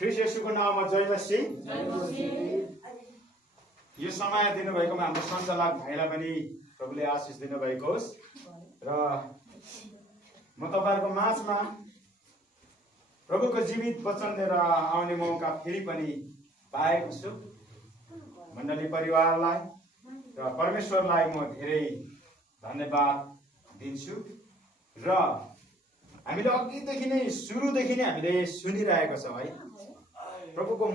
ख्रीष्ट येशूको नाममा जय मसीह। यो समय दिनुभएकोमा हाम्रो सञ्चालक भाइलाई पनि प्रभुले आशिष दिनुभएको होस्। र म तपाईँहरूको माझमा प्रभुको जीवित वचन लिएर आउने मौका फेरि पनि पाएको छु। मण्डली परिवारलाई र परमेश्वरलाई म धेरै धन्यवाद दिन्छु। र हामीले अघिदेखि नै सुरुदेखि नै हामीले सुनिरहेका छौँ है, प्रभुको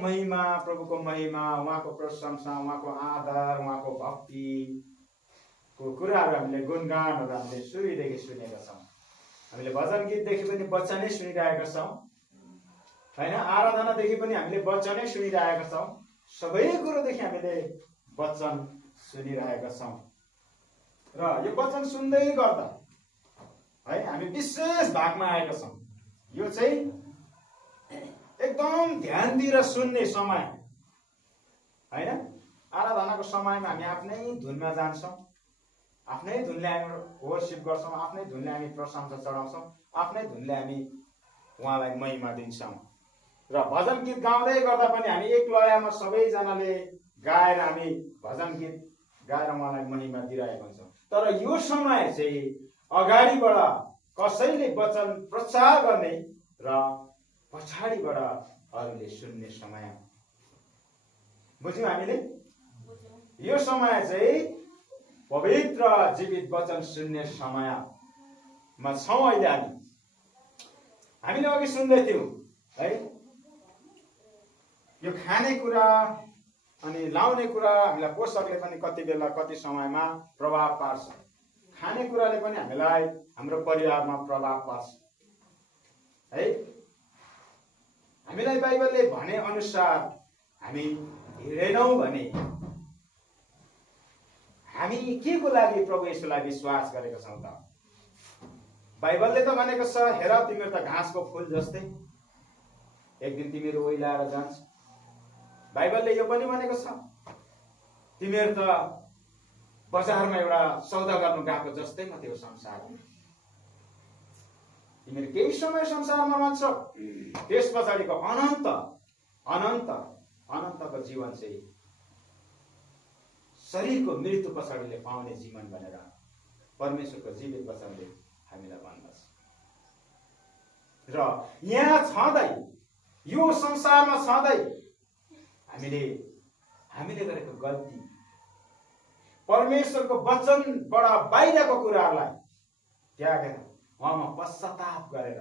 महिमा, उहाँको प्रशंसा, उहाँको आदर, उहाँको भक्तिको कुराहरू हामीले गुणगानहरू हामीले सुरुदेखि सुनेका छौँ। हामीले भजन गीतदेखि पनि वचनै सुनिरहेका छौँ होइन, आराधनादेखि पनि हामीले वचनै सुनिरहेका छौँ। सबै कुरोदेखि हामीले वचन सुनिरहेका छौँ। र यो वचन सुन्दै गर्दा है हामी विशेष भागमा आएका छौँ। यो चाहिँ एकदम ध्यान दिएर सुन्ने समय होइन। आराधनाको समयमा हामी आफ्नै धुनमा जान्छौँ, आफ्नै धुनले हामी वर्शिप गर्छौँ, आफ्नै धुनले हामी प्रशंसा चढाउँछौँ, आफ्नै धुनले हामी उहाँलाई महिमा दिन्छौँ। र भजन गीत गाउँदै गर्दा पनि हामी एक लयमा सबैजनाले गाएर हामी भजन गीत गाएर उहाँलाई महिमा दिइरहेको हुन्छौँ। तर यो समय चाहिँ अगाडिबाट कसैले वचन प्रचार गर्ने र पछाडिबाट अरूले सुन्ने समय। बुझ्यौँ हामीले? यो समय चाहिँ पवित्र जीवित वचन सुन्ने समयमा छौँ अहिले हामीले अघि सुन्दै थियौँ है। यो खानेकुरा अनि लाउने कुरा हामीलाई पोषकले पनि कति बेला कति समयमा प्रभाव पार्छ। खानेकुराले पनि हामीलाई हाम्रो परिवारमा प्रभाव पार्छ है। हामीलाई बाइबलले भने अनुसार हामी हेरेनौँ भने हामी के को लागि प्रभु येशूलाई विश्वास गरेका छौँ त? बाइबलले त भनेको छ, हेर तिमीहरू त घाँसको फुल जस्तै, एक दिन तिमीहरू ओइलाएर जान्छ। बाइबलले यो पनि भनेको छ, तिमीहरू त बजारमा एउटा सौदा गर्नु गएको जस्तै मात्रै हो संसारमा। तिमीहरू केही समय संसारमा रहन्छौ, त्यस पछाडिको अनन्तको जीवन चाहिँ शरीरको मृत्यु पछाडिले पाउने जीवन भनेर परमेश्वरको जीवित वचनले हामीलाई भन्दछ। र यहाँ छँदै, यो संसारमा छँदै हामीले गरेको गल्ती, परमेश्वरको वचनबाट बाहिरको कुराहरूलाई त्यागेर उहाँमा पश्चाताप गरेर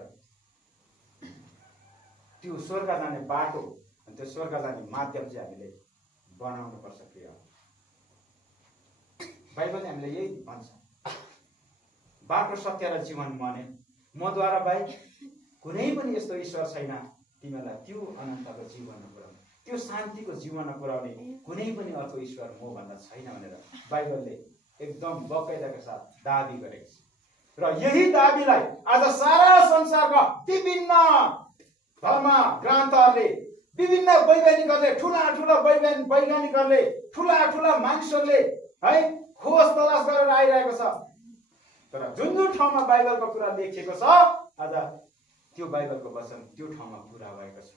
त्यो स्वर्ग जाने बाटो अनि त्यो स्वर्ग जाने माध्यम चाहिँ हामीले बनाउनु पर्छ। प्रिय, बाइबलले हामीले यही भन्छ, बाटो सत्य र जीवन मद्वारा बाहेक कुनै पनि यस्तो ईश्वर छैन तिमीहरूलाई त्यो अनन्तको जीवनमा पुर्याउने, त्यो शान्तिको जीवनमा पुर्याउने कुनै पनि अर्को ईश्वर म भन्दा छैन भनेर बाइबलले एकदम बकाइदाका साथ दाबी गरेको छ। र यही दाबीलाई आज सारा संसारका विभिन्न धर्म ग्रन्थहरूले, विभिन्न वैज्ञानिकहरूले, ठुला वैज्ञानिकहरूले, ठुला मानिसहरूले है खोज तलास गरेर आइरहेको छ। तर जुन ठाउँमा बाइबलको कुरा लेखिएको छ, आज त्यो बाइबलको वचन त्यो ठाउँमा पुरा भएको छ।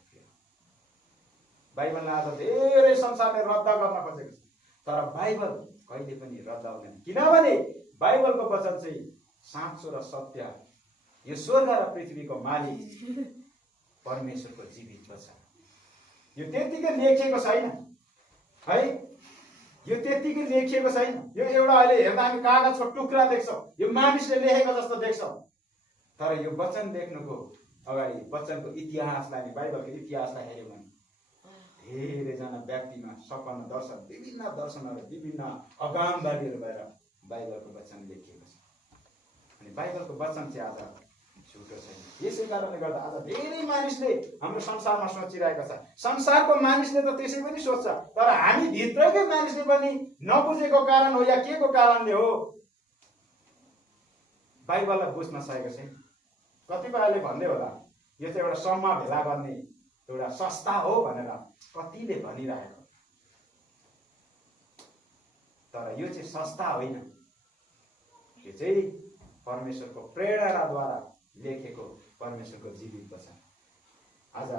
बाइबललाई आज धेरै संसारले रद्द गर्न खोजेको छ, तर बाइबल कहिले पनि रद्द हुँदैन, किनभने बाइबलको वचन चाहिँ साँचो र सत्य, यो स्वर्ग र पृथ्वीको मालिक परमेश्वरको जीवित वचन। यो त्यतिकै लेखिएको छैन है, यो त्यतिकै लेखिएको छैन। यो एउटा अहिले हेर्दा हामी कागजको टुक्रा देख्छौँ, यो मानिसले लेखेको जस्तो देख्छौँ, तर यो वचन लेख्नुको अगाडि वचनको इतिहासलाई, बाइबलको इतिहासलाई हेऱ्यौँ भने धेरैजना व्यक्तिमा सपना दर्शन, विभिन्न दर्शनहरू, विभिन्न अगामबारीहरू भएर बाइबलको वचन लेखिएको छ। अनि बाइबलको वचन चाहिँ आज झुटो छैन। यसै कारणले गर्दा आज धेरै मानिसले हाम्रो संसारमा सोचिरहेको छ। संसारको मानिसले त त्यसै पनि सोच्छ, तर हामी भित्रकै मानिसले पनि नबुझेको कारण हो या के को कारणले हो, बाइबललाई बुझ्न सकेको छैन। कतिपयले भन्दै होला यो चाहिँ एउटा सम्म भेला गर्ने एउटा संस्था हो भनेर कतिले भनिरहेको, तर यो चाहिँ संस्था होइन, यो चाहिँ परमेश्वरको प्रेरणाद्वारा लेखेको परमेश्वरको जीवित वचन। आज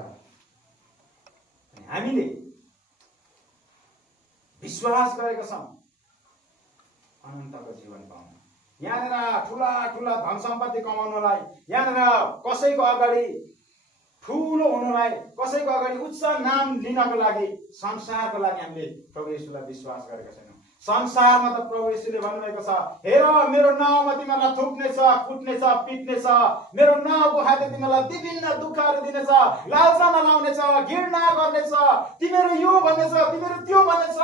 हामीले विश्वास गरेका छौँ अनन्तको जीवन पाउन। यहाँनिर ठुला ठुला धन सम्पत्ति कमाउनलाई, यहाँनिर कसैको अगाडि ठुलो हुनलाई, कसैको अगाडि उच्च नाम लिनको लागि, संसारको लागि हामीले प्रभु येशूलाई विश्वास गरेका छैनौँ। संसारमा त प्रभु येशूले भन्नुभएको छ, हेर मेरो नाउँमा तिमीहरूलाई थुक्नेछ, कुट्नेछ, पिट्नेछ, मेरो नाउँको खातिर तिमीहरूलाई विभिन्न दुःखहरू दिनेछ, लालसामा लाउनेछ, घृणा गर्नेछ, तिमीहरू यो भन्नेछ, तिमीहरू त्यो भन्नेछ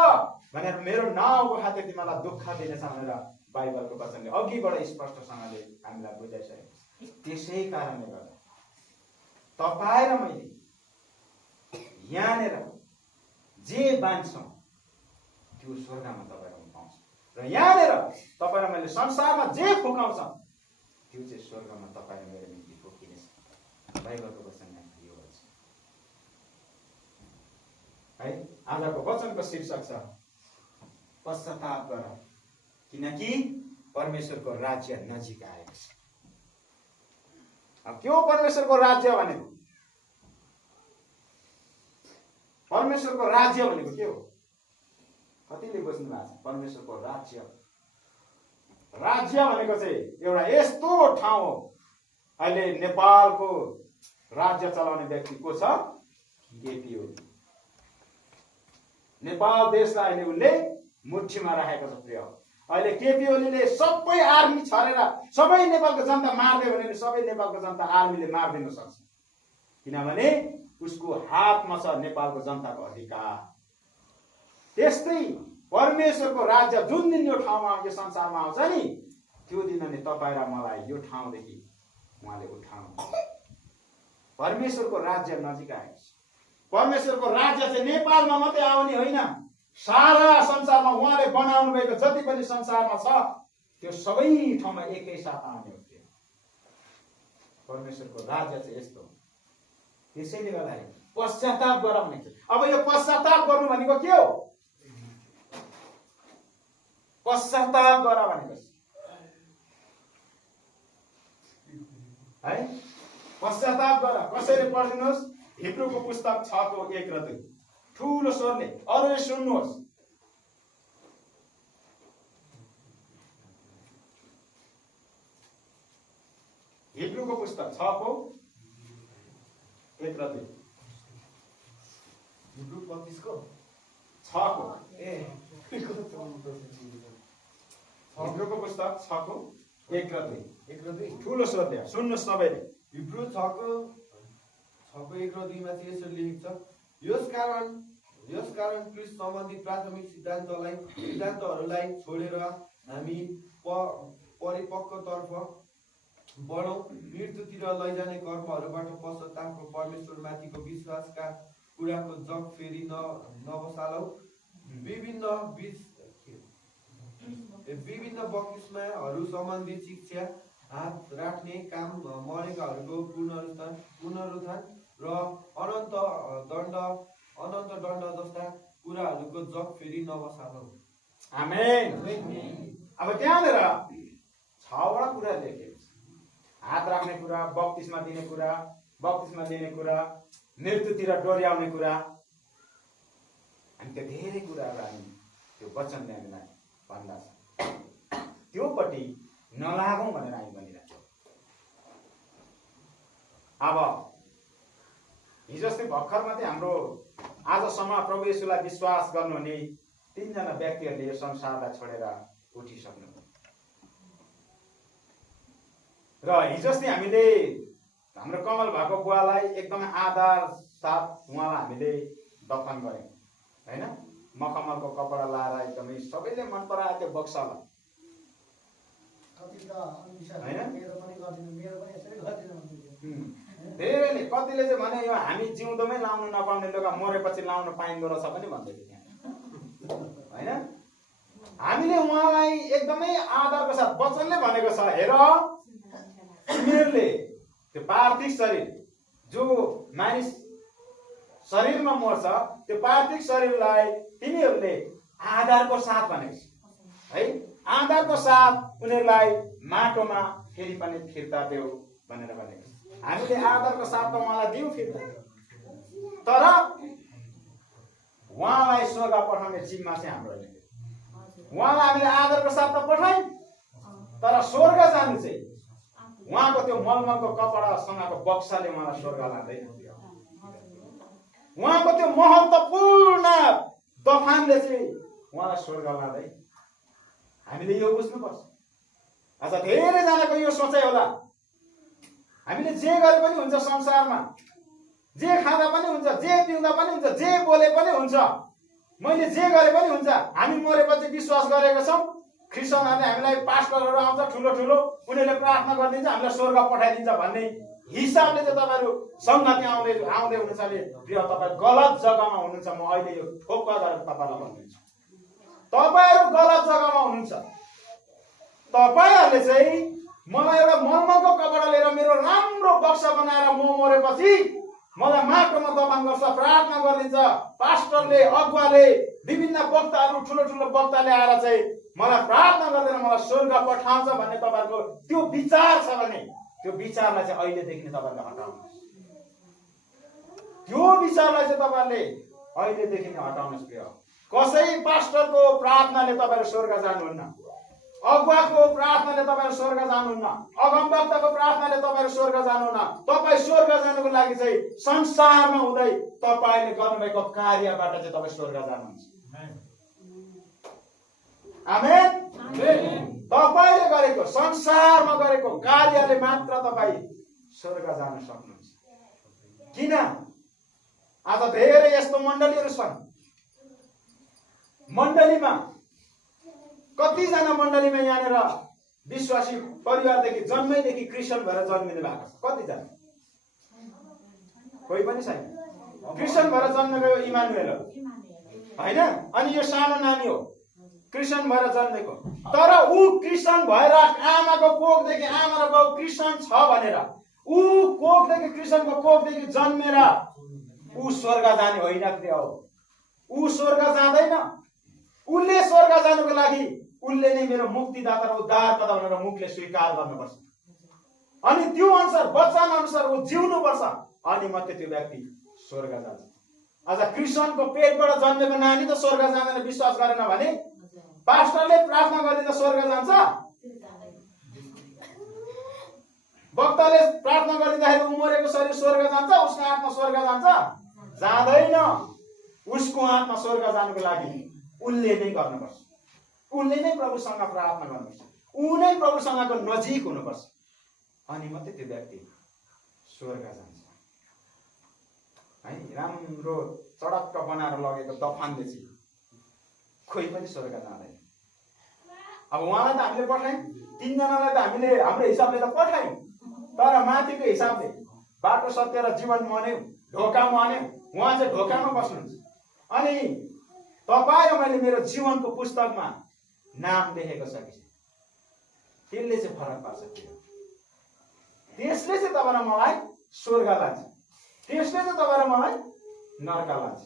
भनेर मेरो नाउँको खातिर तिमीहरूलाई दुःख दिनेछ भनेर बाइबलको वचनले अघिबाट स्पष्टसँगले हामीलाई बुझाइसकेको छ। त्यसै कारणले गर्दा तपाईँ र मैले यहाँनिर जे बाँच्छौँ त्यो स्वर्गमा तपाईँ पाउँछ, र यहाँनिर तपाईँ र मैले संसारमा जे फुकाउँछौँ त्यो चाहिँ स्वर्गमा तपाईँ र मेरो निम्ति फुकिनेछ। बाइबलको वचनमा यो भन्छ है। आजको वचनको शीर्षक छ पश्चाताप गर, किनकि परमेश्वरको राज्य नजिक आएको छ। अब के हो परमेश्वरको राज्य भनेको? परमेश्वरको राज्य भनेको के हो? कतिले बुझ्नु भएको छ? परमेश्वरको राज्य, राज्य भनेको चाहिँ एउटा यस्तो ठाउँ हो। अहिले नेपालको राज्य चलाउने व्यक्ति को छ? केपी ओली। नेपाल देशलाई अहिले उनले मुठीमा राखेको छ। प्रिय, अहिले केपी ओलीले सबै आर्मी छरेर सबै नेपालको जनता मार्दियो भने सबै नेपालको जनता आर्मीले मारिदिन सक्छ, किनभने उसको हातमा छ नेपालको जनताको अधिकार। त्यस्तै परमेश्वरको राज्य जुन दिन यो ठाउँमा, यो संसारमा आउँछ नि, त्यो दिन अनि तपाईँ र मलाई यो ठाउँदेखि उहाँले उठाउनु। परमेश्वरको राज्य नजिक आएको छ। परमेश्वरको राज्य चाहिँ नेपालमा मात्रै आउने होइन, सारा संसारमा उहाँले बनाउनु भएको जति पनि संसारमा छ त्यो सबै ठाउँमा एकैसाथ आउने हो। परमेश्वरको राज्य चाहिँ यस्तो। त्यसैले गर्दाखेरि पश्चाताप गर भनेको छ। अब यो पश्चाताप गर्नु भनेको के हो? पश्चाताप गर भनेको है। पश्चाताप गर। कसैले पढिदिनुहोस् हिब्रूको पुस्तक 6:1 र 2 ठुलो स्वरले, अरूले सुन्नुहोस्। हिब्रूको पुस्तक 6:1 र 2। हिब्रू 25 को 6 हिब्रूको पुस्तक 6:1 र 2 ठुलो स्वरले सुन्नुहोस् सबैले। हिब्रू 6:1 र 2 मा चाहिँ यसरी लेखिएको छ, यसकारण क्रिस्ट सम्बन्धी प्राथमिक सिद्धान्तहरूलाई छोडेर हामी परिपक्वतर्फ बढौँ, मृत्युतिर लैजाने कर्महरूबाट पश्चातापको परमेश्वरमाथिको विश्वासका कुराको जग फेरि नबसालौँ, विभिन्न बप्तिस्माहरू सम्बन्धी शिक्षा, हात राख्ने काम, मरेकाहरूको पुनरुत्थान र अनन्त दण्ड जस्ता कुराहरूको जग फेरि नबसालौँ। आमेन। अब त्यहाँनिर 6वटा कुरा लेखेको छ। हात राख्ने कुरा, बप्तिस्मा दिने कुरा, बप्तिस्मा लिने कुरा, मृत्युतिर डोर्याउने कुरा, अनि त्यो धेरै कुराहरू हामी त्यो वचनले हामीलाई भन्दा छ। त्योपट्टि नलागौँ भनेर हामी भनिरहेको। अब हिजो अस्ति भर्खर मात्रै हाम्रो आजसम्म प्रभु येशूलाई विश्वास गर्नुहुने 3 जना व्यक्तिहरूले यो संसारलाई छोडेर उठिसक्नु। र हिजो अस्ति हामीले हाम्रो कमल भएको बुवालाई एकदमै आदर साथ उहाँलाई हामीले दफन गर्यौँ हैन। मखमलको कपडा लाएर एकदमै सबैले मन परायो त्यो बक्सालाई धेरैले। कतिले चाहिँ भने यो हामी जिउँदोमै लाउनु नपाउने लुगा मरेपछि लाउनु पाइँदो रहेछ पनि भन्दै थियो त्यहाँ हैन। हामीले उहाँलाई एकदमै आदरको साथ वचनले भनेको छ, हेर तिमीहरूले त्यो पार्थिव शरीर जो मानिस शरीरमा मर्छ त्यो पार्थिव शरीरलाई तिमीहरूले आधारको साथ भनेको छ है। आधारको साथ उनीहरूलाई माटोमा फेरि पनि फिर्ता देऊ भनेर भनेको छ। हामीले आधारको साथ त उहाँलाई दियौँ फिर्ता, तर उहाँलाई स्वर्ग पठाउने जिम्मा चाहिँ हाम्रो होइन। उहाँलाई हामीले आदरको साथ त पठायौँ, तर स्वर्ग जानु चाहिँ उहाँको त्यो मलमलको कपडासँगको बक्साले उहाँलाई स्वर्ग लाँदैन। उहाँको त्यो महत्त्वपूर्ण दफानले चाहिँ उहाँलाई स्वर्ग लाँदैन। हामीले यो बुझ्नुपर्छ। आज धेरैजनाको यो सोचाइ होला, हामीले जे गरे पनि हुन्छ संसारमा, जे खाँदा पनि हुन्छ, जे पिउँदा पनि हुन्छ, जे बोले पनि हुन्छ, मैले जे गरे पनि हुन्छ, हामी मरेपछि विश्वास गरेका छौँ ख्रिस्टियनहरूले हामीलाई पास्टरहरू आउँछ ठुलो ठुलो, उनीहरूले प्रार्थना गरिदिन्छ, हामीलाई स्वर्ग पठाइदिन्छ भन्ने हिसाबले चाहिँ तपाईँहरू सङ्गति आउँदै हुनुहुन्छ भने प्रिय तपाईँ गलत जग्गामा हुनुहुन्छ। म अहिले यो ठोक्का गरेर तपाईँलाई भनिदिन्छु, तपाईँहरू गलत जग्गामा हुनुहुन्छ। तपाईँहरूले चाहिँ मलाई एउटा मलमलको कपडा लिएर मेरो राम्रो बक्सा बनाएर म मरेपछि मलाई माटोमा दफन गर्छ, प्रार्थना गरिदिन्छ, पास्टरले अगुवाले विभिन्न वक्ताहरू ठुलो ठुलो वक्ताले आएर चाहिँ मलाई प्रार्थना गरेर मलाई स्वर्ग पठाउँछ भन्ने तपाईँहरूको त्यो विचार छ भने त्यो विचारलाई चाहिँ अहिलेदेखि तपाईँहरूले हटाउनुहोस्। त्यो विचारलाई चाहिँ तपाईँहरूले अहिलेदेखि नै हटाउनुहोस्। प्रिय कसै पास्टरको प्रार्थनाले तपाईँहरू स्वर्ग जानुहुन्न, अगुवाको प्रार्थनाले तपाईँहरू स्वर्ग जानुहुन्न, अगमवक्ताको प्रार्थनाले तपाईँहरू स्वर्ग जानुहुन्न। तपाईँ स्वर्ग जानुको लागि चाहिँ संसारमा हुँदै तपाईँले गर्नुभएको कार्यबाट चाहिँ तपाईँ स्वर्ग जानुहुन्छ। आमेन। तपाईँले गरेको संसारमा गरेको कार्यले मात्र तपाईँ स्वर्ग जान सक्नुहुन्छ। किन? आज धेरै यस्तो मण्डलीहरू छन्, मण्डलीमा कतिजना मण्डलीमा यहाँनिर विश्वासी परिवारदेखि जन्मैदेखि क्रिस्चियन भएर जन्मिनु भएको छ? कतिजना? कोही पनि छैन। क्रिस्चियन भएर जन्मेको इमानुएल हो होइन? अनि यो सानो नानी हो क्रिस्चियन भएर जन्मेको, तर ऊ क्रिस्चियन भएर आमाको कोखदेखि, आमा र बाउ क्रिस्चियन छ भनेर ऊ कोखदेखि, क्रिस्चियनको कोखदेखि जन्मेर ऊ स्वर्ग जाने होइन। प्रिय हो, ऊ स्वर्ग जाँदैन। उसले स्वर्ग जानुको लागि उसले नै मेरो मुक्तिदाता र उद्धारकर्ता भनेर मुखले स्वीकार गर्नुपर्छ, अनि त्यो अनुसार वचन अनुसार ऊ जिउनुपर्छ, अनि मात्रै त्यो व्यक्ति स्वर्ग जान्छ। आज क्रिस्चियनको पेटबाट जन्मेको नानी त स्वर्ग जाँदैन विश्वास गरेन भने पास्टरले प्रार्थना गरिदिँदा स्वर्ग जान्छ? वक्ताले प्रार्थना गरिदिँदाखेरि उमरेको शरीर स्वर्ग जान्छ? उसको आत्मा स्वर्ग जान्छ? जाँदैन। उसको आत्मा स्वर्ग जानुको लागि उनले नै गर्नुपर्छ, उनले नै प्रभुसँग प्रार्थना गर्नुपर्छ, ऊ नै प्रभुसँगको नजिक हुनुपर्छ, अनि मात्रै त्यो व्यक्ति स्वर्ग जान्छ। है, राम्रो चडक्क बनाएर लगेको दफानले चाहिँ खोइ पनि स्वर्ग जाँदैन। अब उहाँलाई त हामीले पठायौँ, तीनजनालाई त हामीले हाम्रो हिसाबले त पठायौँ, तर माथिको हिसाबले बाटो सत्य र जीवन मन्यौँ, ढोका मन्यौँ, उहाँ चाहिँ ढोकामा बस्नुहुन्छ। अनि तपाईँ र मैले मेरो जीवनको पुस्तकमा नाम लेखेको छ कि त्यसले चाहिँ फरक पार्छ। त्यसले चाहिँ तपाईँ र मलाई स्वर्ग लान्छ, त्यसले चाहिँ तपाईँ र मलाई नरक लान्छ।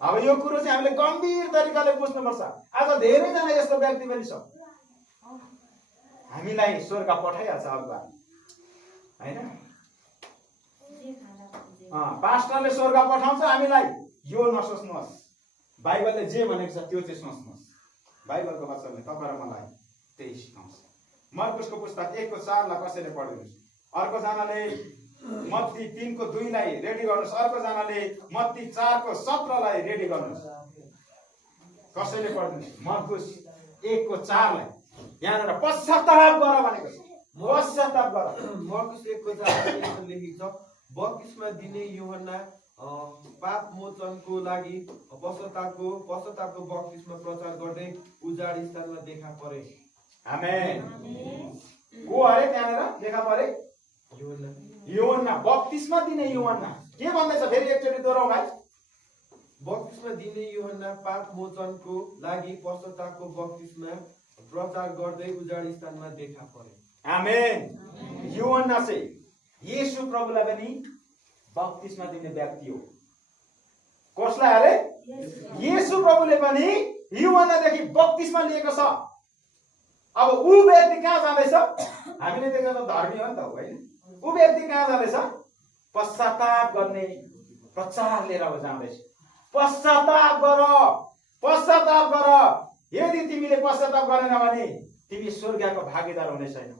अब यो कुरो चाहिँ हामीले गम्भीर तरिकाले बुझ्नुपर्छ। आज धेरैजना यस्तो व्यक्ति पनि छ, हामीलाई स्वर्ग पठाइहाल्छ अगुवा होइन, पास्टरले स्वर्ग पठाउँछ हामीलाई। यो नसोच्नुहोस्, बाइबलले जे भनेको छ त्यो चाहिँ सोच्नुहोस्। बाइबलको वचनले तपाईँ र मलाई त्यही सिकाउँछ। मर्कुसको पुस्तक 1:4 कसैले पढिदिनुहोस्, अर्कोजनाले मत्ती 3:2 रेडी गर्नुहोस्, अर्कोजनाले मत्ती 4:17 रेडी गर्नुहोस्। कसैले पढिदिनुहोस् मर्कुस 1:4 यहाँनिर पश्चाताप गर भनेको छ। पश्चाताप गर। मर्कुस 1:4 लेखिएको छ, बप्तिस्मा दिने यूहन्ना पाप मोचनको लागि पश्चातापको बप्तिस्मा प्रचार गर्दै उजाड स्थानमा देखा परे। आमेन। को अरे त्यहाँनिर देखा परे? यूहन्ना, बप्तिस्मा दिने यूहन्ना। के भन्दैछ फेरि एकचोटि दोहोऱ्याउ भाइ। बप्तिस्मा दिने यूहन्ना पाप मोचनको लागि पश्चातापको बप्तिस्मा प्रचार गर्दै उजाड स्थानमा देखा परे। आमेन। यूहन्ना चाहिँ येशू प्रभुलाई पनि बप्तिस्मा दिने व्यक्ति हो। कसलाई अरे? येशू प्रभुले पनि यूहन्नादेखि बप्तिस्मा लिएको छ। अब ऊ व्यक्ति कहाँ जाँदैछ? हामीले देख्दा त धर्मी हो नि त होइन? ऊ व्यक्ति कहाँ जाँदैछ? पश्चाताप गर्ने प्रचार लिएर अब जाँदैछ। पश्चाताप गर, पश्चाताप गर। यदि तिमीले पश्चाताप गरेन भने तिमी स्वर्गको भागीदार हुने छैनौ।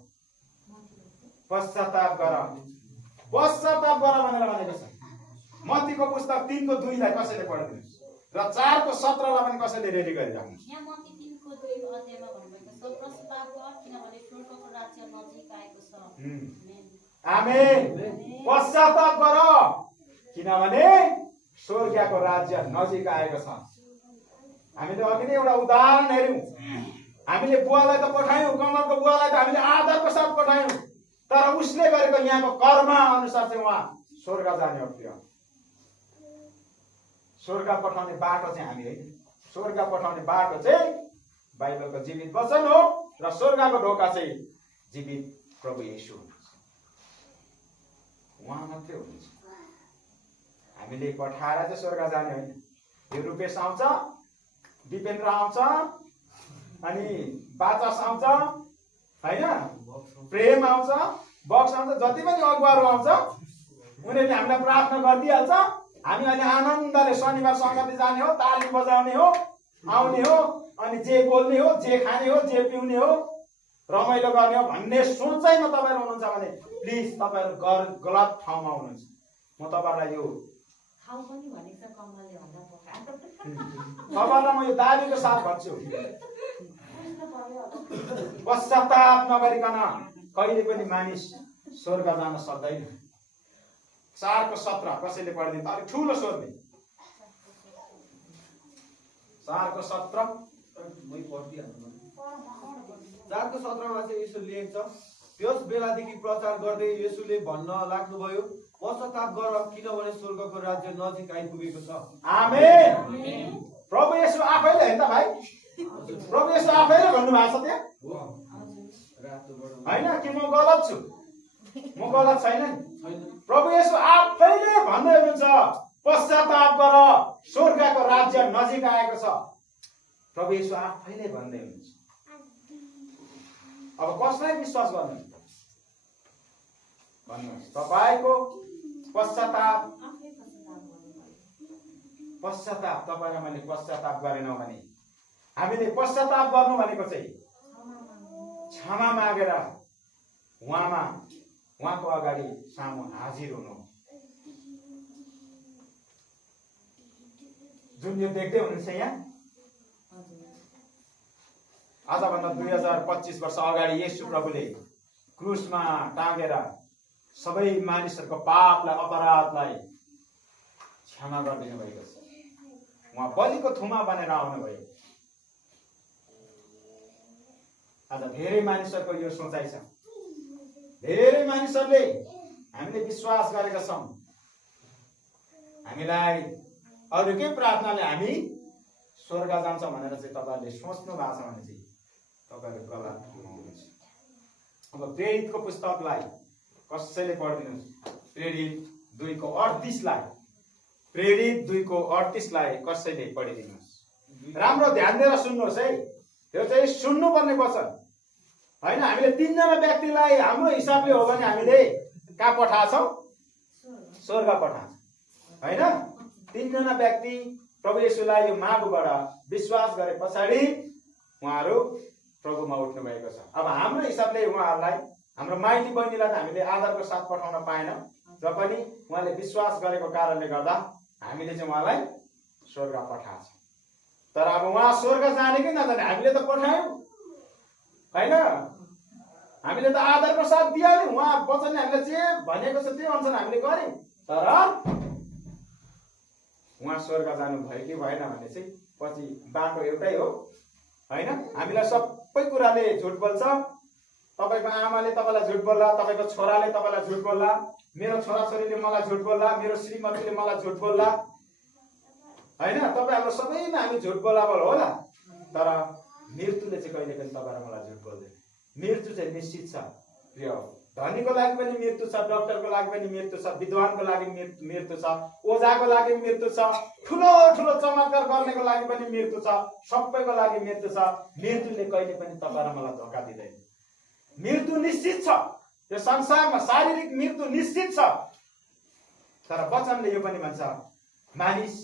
पश्चाताप गर, पश्चाताप गर भनेर भनेको छ। मत्तीको पुस्तक 3:2 लाई कसैले पढिदिनुहोस् र 4:17 पनि कसैले रेडी गरिराख्नुहोस्। यहाँ मत्ती 3:2 अध्यायमा भन्नुभएको छ, पश्चाताप गर किनभने स्वर्गको राज्य नजिक आएको छ। आमेन। पश्चाताप गर किनभने स्वर्गको राज्य नजिक आएको छ। हामीले अघि नै एउटा उदाहरण हेर्यौं। हामीले बुवालाई त पठायौं, कमलको बुवालाई त हामीले आदरको साथ पठायौं, तर उसले गरेको यहाँको कर्म अनुसार चाहिँ उहाँ स्वर्ग जाने हो। प्रिय, स्वर्ग पठाउने बाटो चाहिँ हामी होइन, स्वर्ग पठाउने बाटो चाहिँ बाइबलको जीवित वचन हो र स्वर्गको ढोका चाहिँ जीवित प्रभु येशू हुनुहुन्छ। उहाँ मात्रै हुनुहुन्छ। हामीले पठाएर चाहिँ स्वर्ग जाने होइन। यो रूपेश आउँछ, दिपेन्द्र आउँछ, अनि बाचास आउँछ होइन, प्रेम आउँछ, बक्स आउँछ, जति पनि अगुवाहरू आउँछ उनीहरूले हामीलाई प्रार्थना गरिदिइहाल्छ। हामी अहिले आनन्दले शनिबार सङ्गति जाने हो, ताली बजाउने हो, आउने हो, अनि जे बोल्ने हो, जे खाने हो, जे पिउने हो, रमाइलो गर्ने हो भन्ने सोचाइमा तपाईँहरू हुनुहुन्छ भने प्लिज तपाईँहरू गलत ठाउँमा हुनुहुन्छ। म तपाईँहरूलाई यो तपाईँलाई म यो दाबीको साथ भन्छु, पश्चाताप नगरिकन कहिले पनि मानिस स्वर्ग जान सक्दैन। 4:17 कसैले पढिदिनु अलिक ठुलो स्वरले। 4:17 मै पढिदिइहाल्छु। 4:17 चाहिँ यसो लेख्छ, त्यस बेलादेखि प्रचार गर्दै येशूले भन्न लाग्नुभयो, पश्चाताप गर किनभने स्वर्गको राज्य नजिक आइपुगेको छ। आमेन। प्रभु येशू आफैले हैन त भाइ, प्रभु येशू आफैले भन्नुभएको छ त्यहाँ हैन कि म गलत छु? म गलत छैन नि। प्रभु येशू आफैले भन्दै हुनुहुन्छ, पश्चाताप गर स्वर्गको राज्य नजिक आएको छ। प्रभु येशू आफैले भन्दै हुनुहुन्छ। अब कसलाई विश्वास गर्नु भन्नुहोस्? तपाईको पश्चाताप तपाईलाई मैले पश्चाताप गरेनौ भने हामीले पश्चाताप गर्नु भनेको चाहिँ क्षमा मागेर उहाँको अगाडि सामु हाजिर हुनु। जुन यो देख्दै हुनुहुन्छ यहाँ, आजभन्दा 2025 वर्ष अगाडि येशू प्रभुले क्रुसमा टाँगेर सबै मानिसहरूको पापलाई, अपराधलाई क्षमा गरिदिनु भएको छ। उहाँ बलिको थुमा बनेर आउनुभयो। आज धेरै मानिसहरूको यो सोचाइ छ। धेरै मानिसहरूले हामीले विश्वास गरेका छौँ, हामीलाई अरूकै प्रार्थनाले हामी स्वर्ग जान्छौँ भनेर चाहिँ तपाईँहरूले सोच्नु भएको छ भने चाहिँ तपाईँहरू गलत हुनुहुन्छ। अब प्रेरितको पुस्तकलाई कसैले पढिदिनुहोस्। प्रेरित 2:38 लाई, प्रेरित 2:38 कसैले पढिदिनुहोस्। राम्रो ध्यान दिएर सुन्नुहोस् है, त्यो चाहिँ सुन्नुपर्ने वचन होइन। हामीले 3 जना व्यक्तिलाई हाम्रो हिसाबले हो भने हामीले कहाँ पठाछौँ? स्वर्ग पठाछौँ होइन। 3 जना व्यक्ति प्रभु येशूलाई यो मागुबाट विश्वास गरे पछाडि उहाँहरू प्रभुमा उठ्नु भएको छ। अब हाम्रो हिसाबले उहाँहरूलाई, हाम्रो माइती बहिनीलाई त हामीले आदरको साथ पठाउन पाएनौँ, र पनि उहाँले विश्वास गरेको कारणले गर्दा हामीले चाहिँ उहाँलाई स्वर्ग पठाछौँ। तर अब उहाँ स्वर्ग जाने कि नजाने हामीले त पठायौँ होइन। हामीले त आदरको साथ दिइहाल्यौँ, उहाँ वचनले हामीले जे भनेको छ त्यो अनुसार हामीले गर्यौँ। तर उहाँ स्वर्ग जानु भयो कि भएन भने चाहिँ पछि बाटो एउटै हो होइन। हामीलाई सबै कुराले झुट बोल्छ। तपाईँको आमाले तपाईँलाई झुट बोल्ला, तपाईँको छोराले तपाईँलाई झुट बोल्ला, मेरो छोराछोरीले मलाई झुट बोल्ला, मेरो श्रीमतीले मलाई झुट बोल्ला होइन। तपाईँहरूको सबैमा हामी झुट बोलाबल होला, तर मृत्युले चाहिँ कहिले पनि तपाईँहरू मलाई झुट बोल्दैन। मृत्यु चाहिँ निश्चित छ प्रिय। धनीको लागि पनि मृत्यु छ, डाक्टरको लागि पनि मृत्यु छ, विद्वानको लागि मृत्यु छ, ओझाको लागि मृत्यु छ, ठुलो ठुलो चमत्कार गर्नेको लागि पनि मृत्यु छ, सबैको लागि मृत्यु छ। मृत्युले कहिले पनि तपाईँ मलाई धोका दिँदैन। मृत्यु निश्चित छ यो संसारमा, शारीरिक मृत्यु निश्चित छ। तर वचनले यो पनि भन्छ, मानिस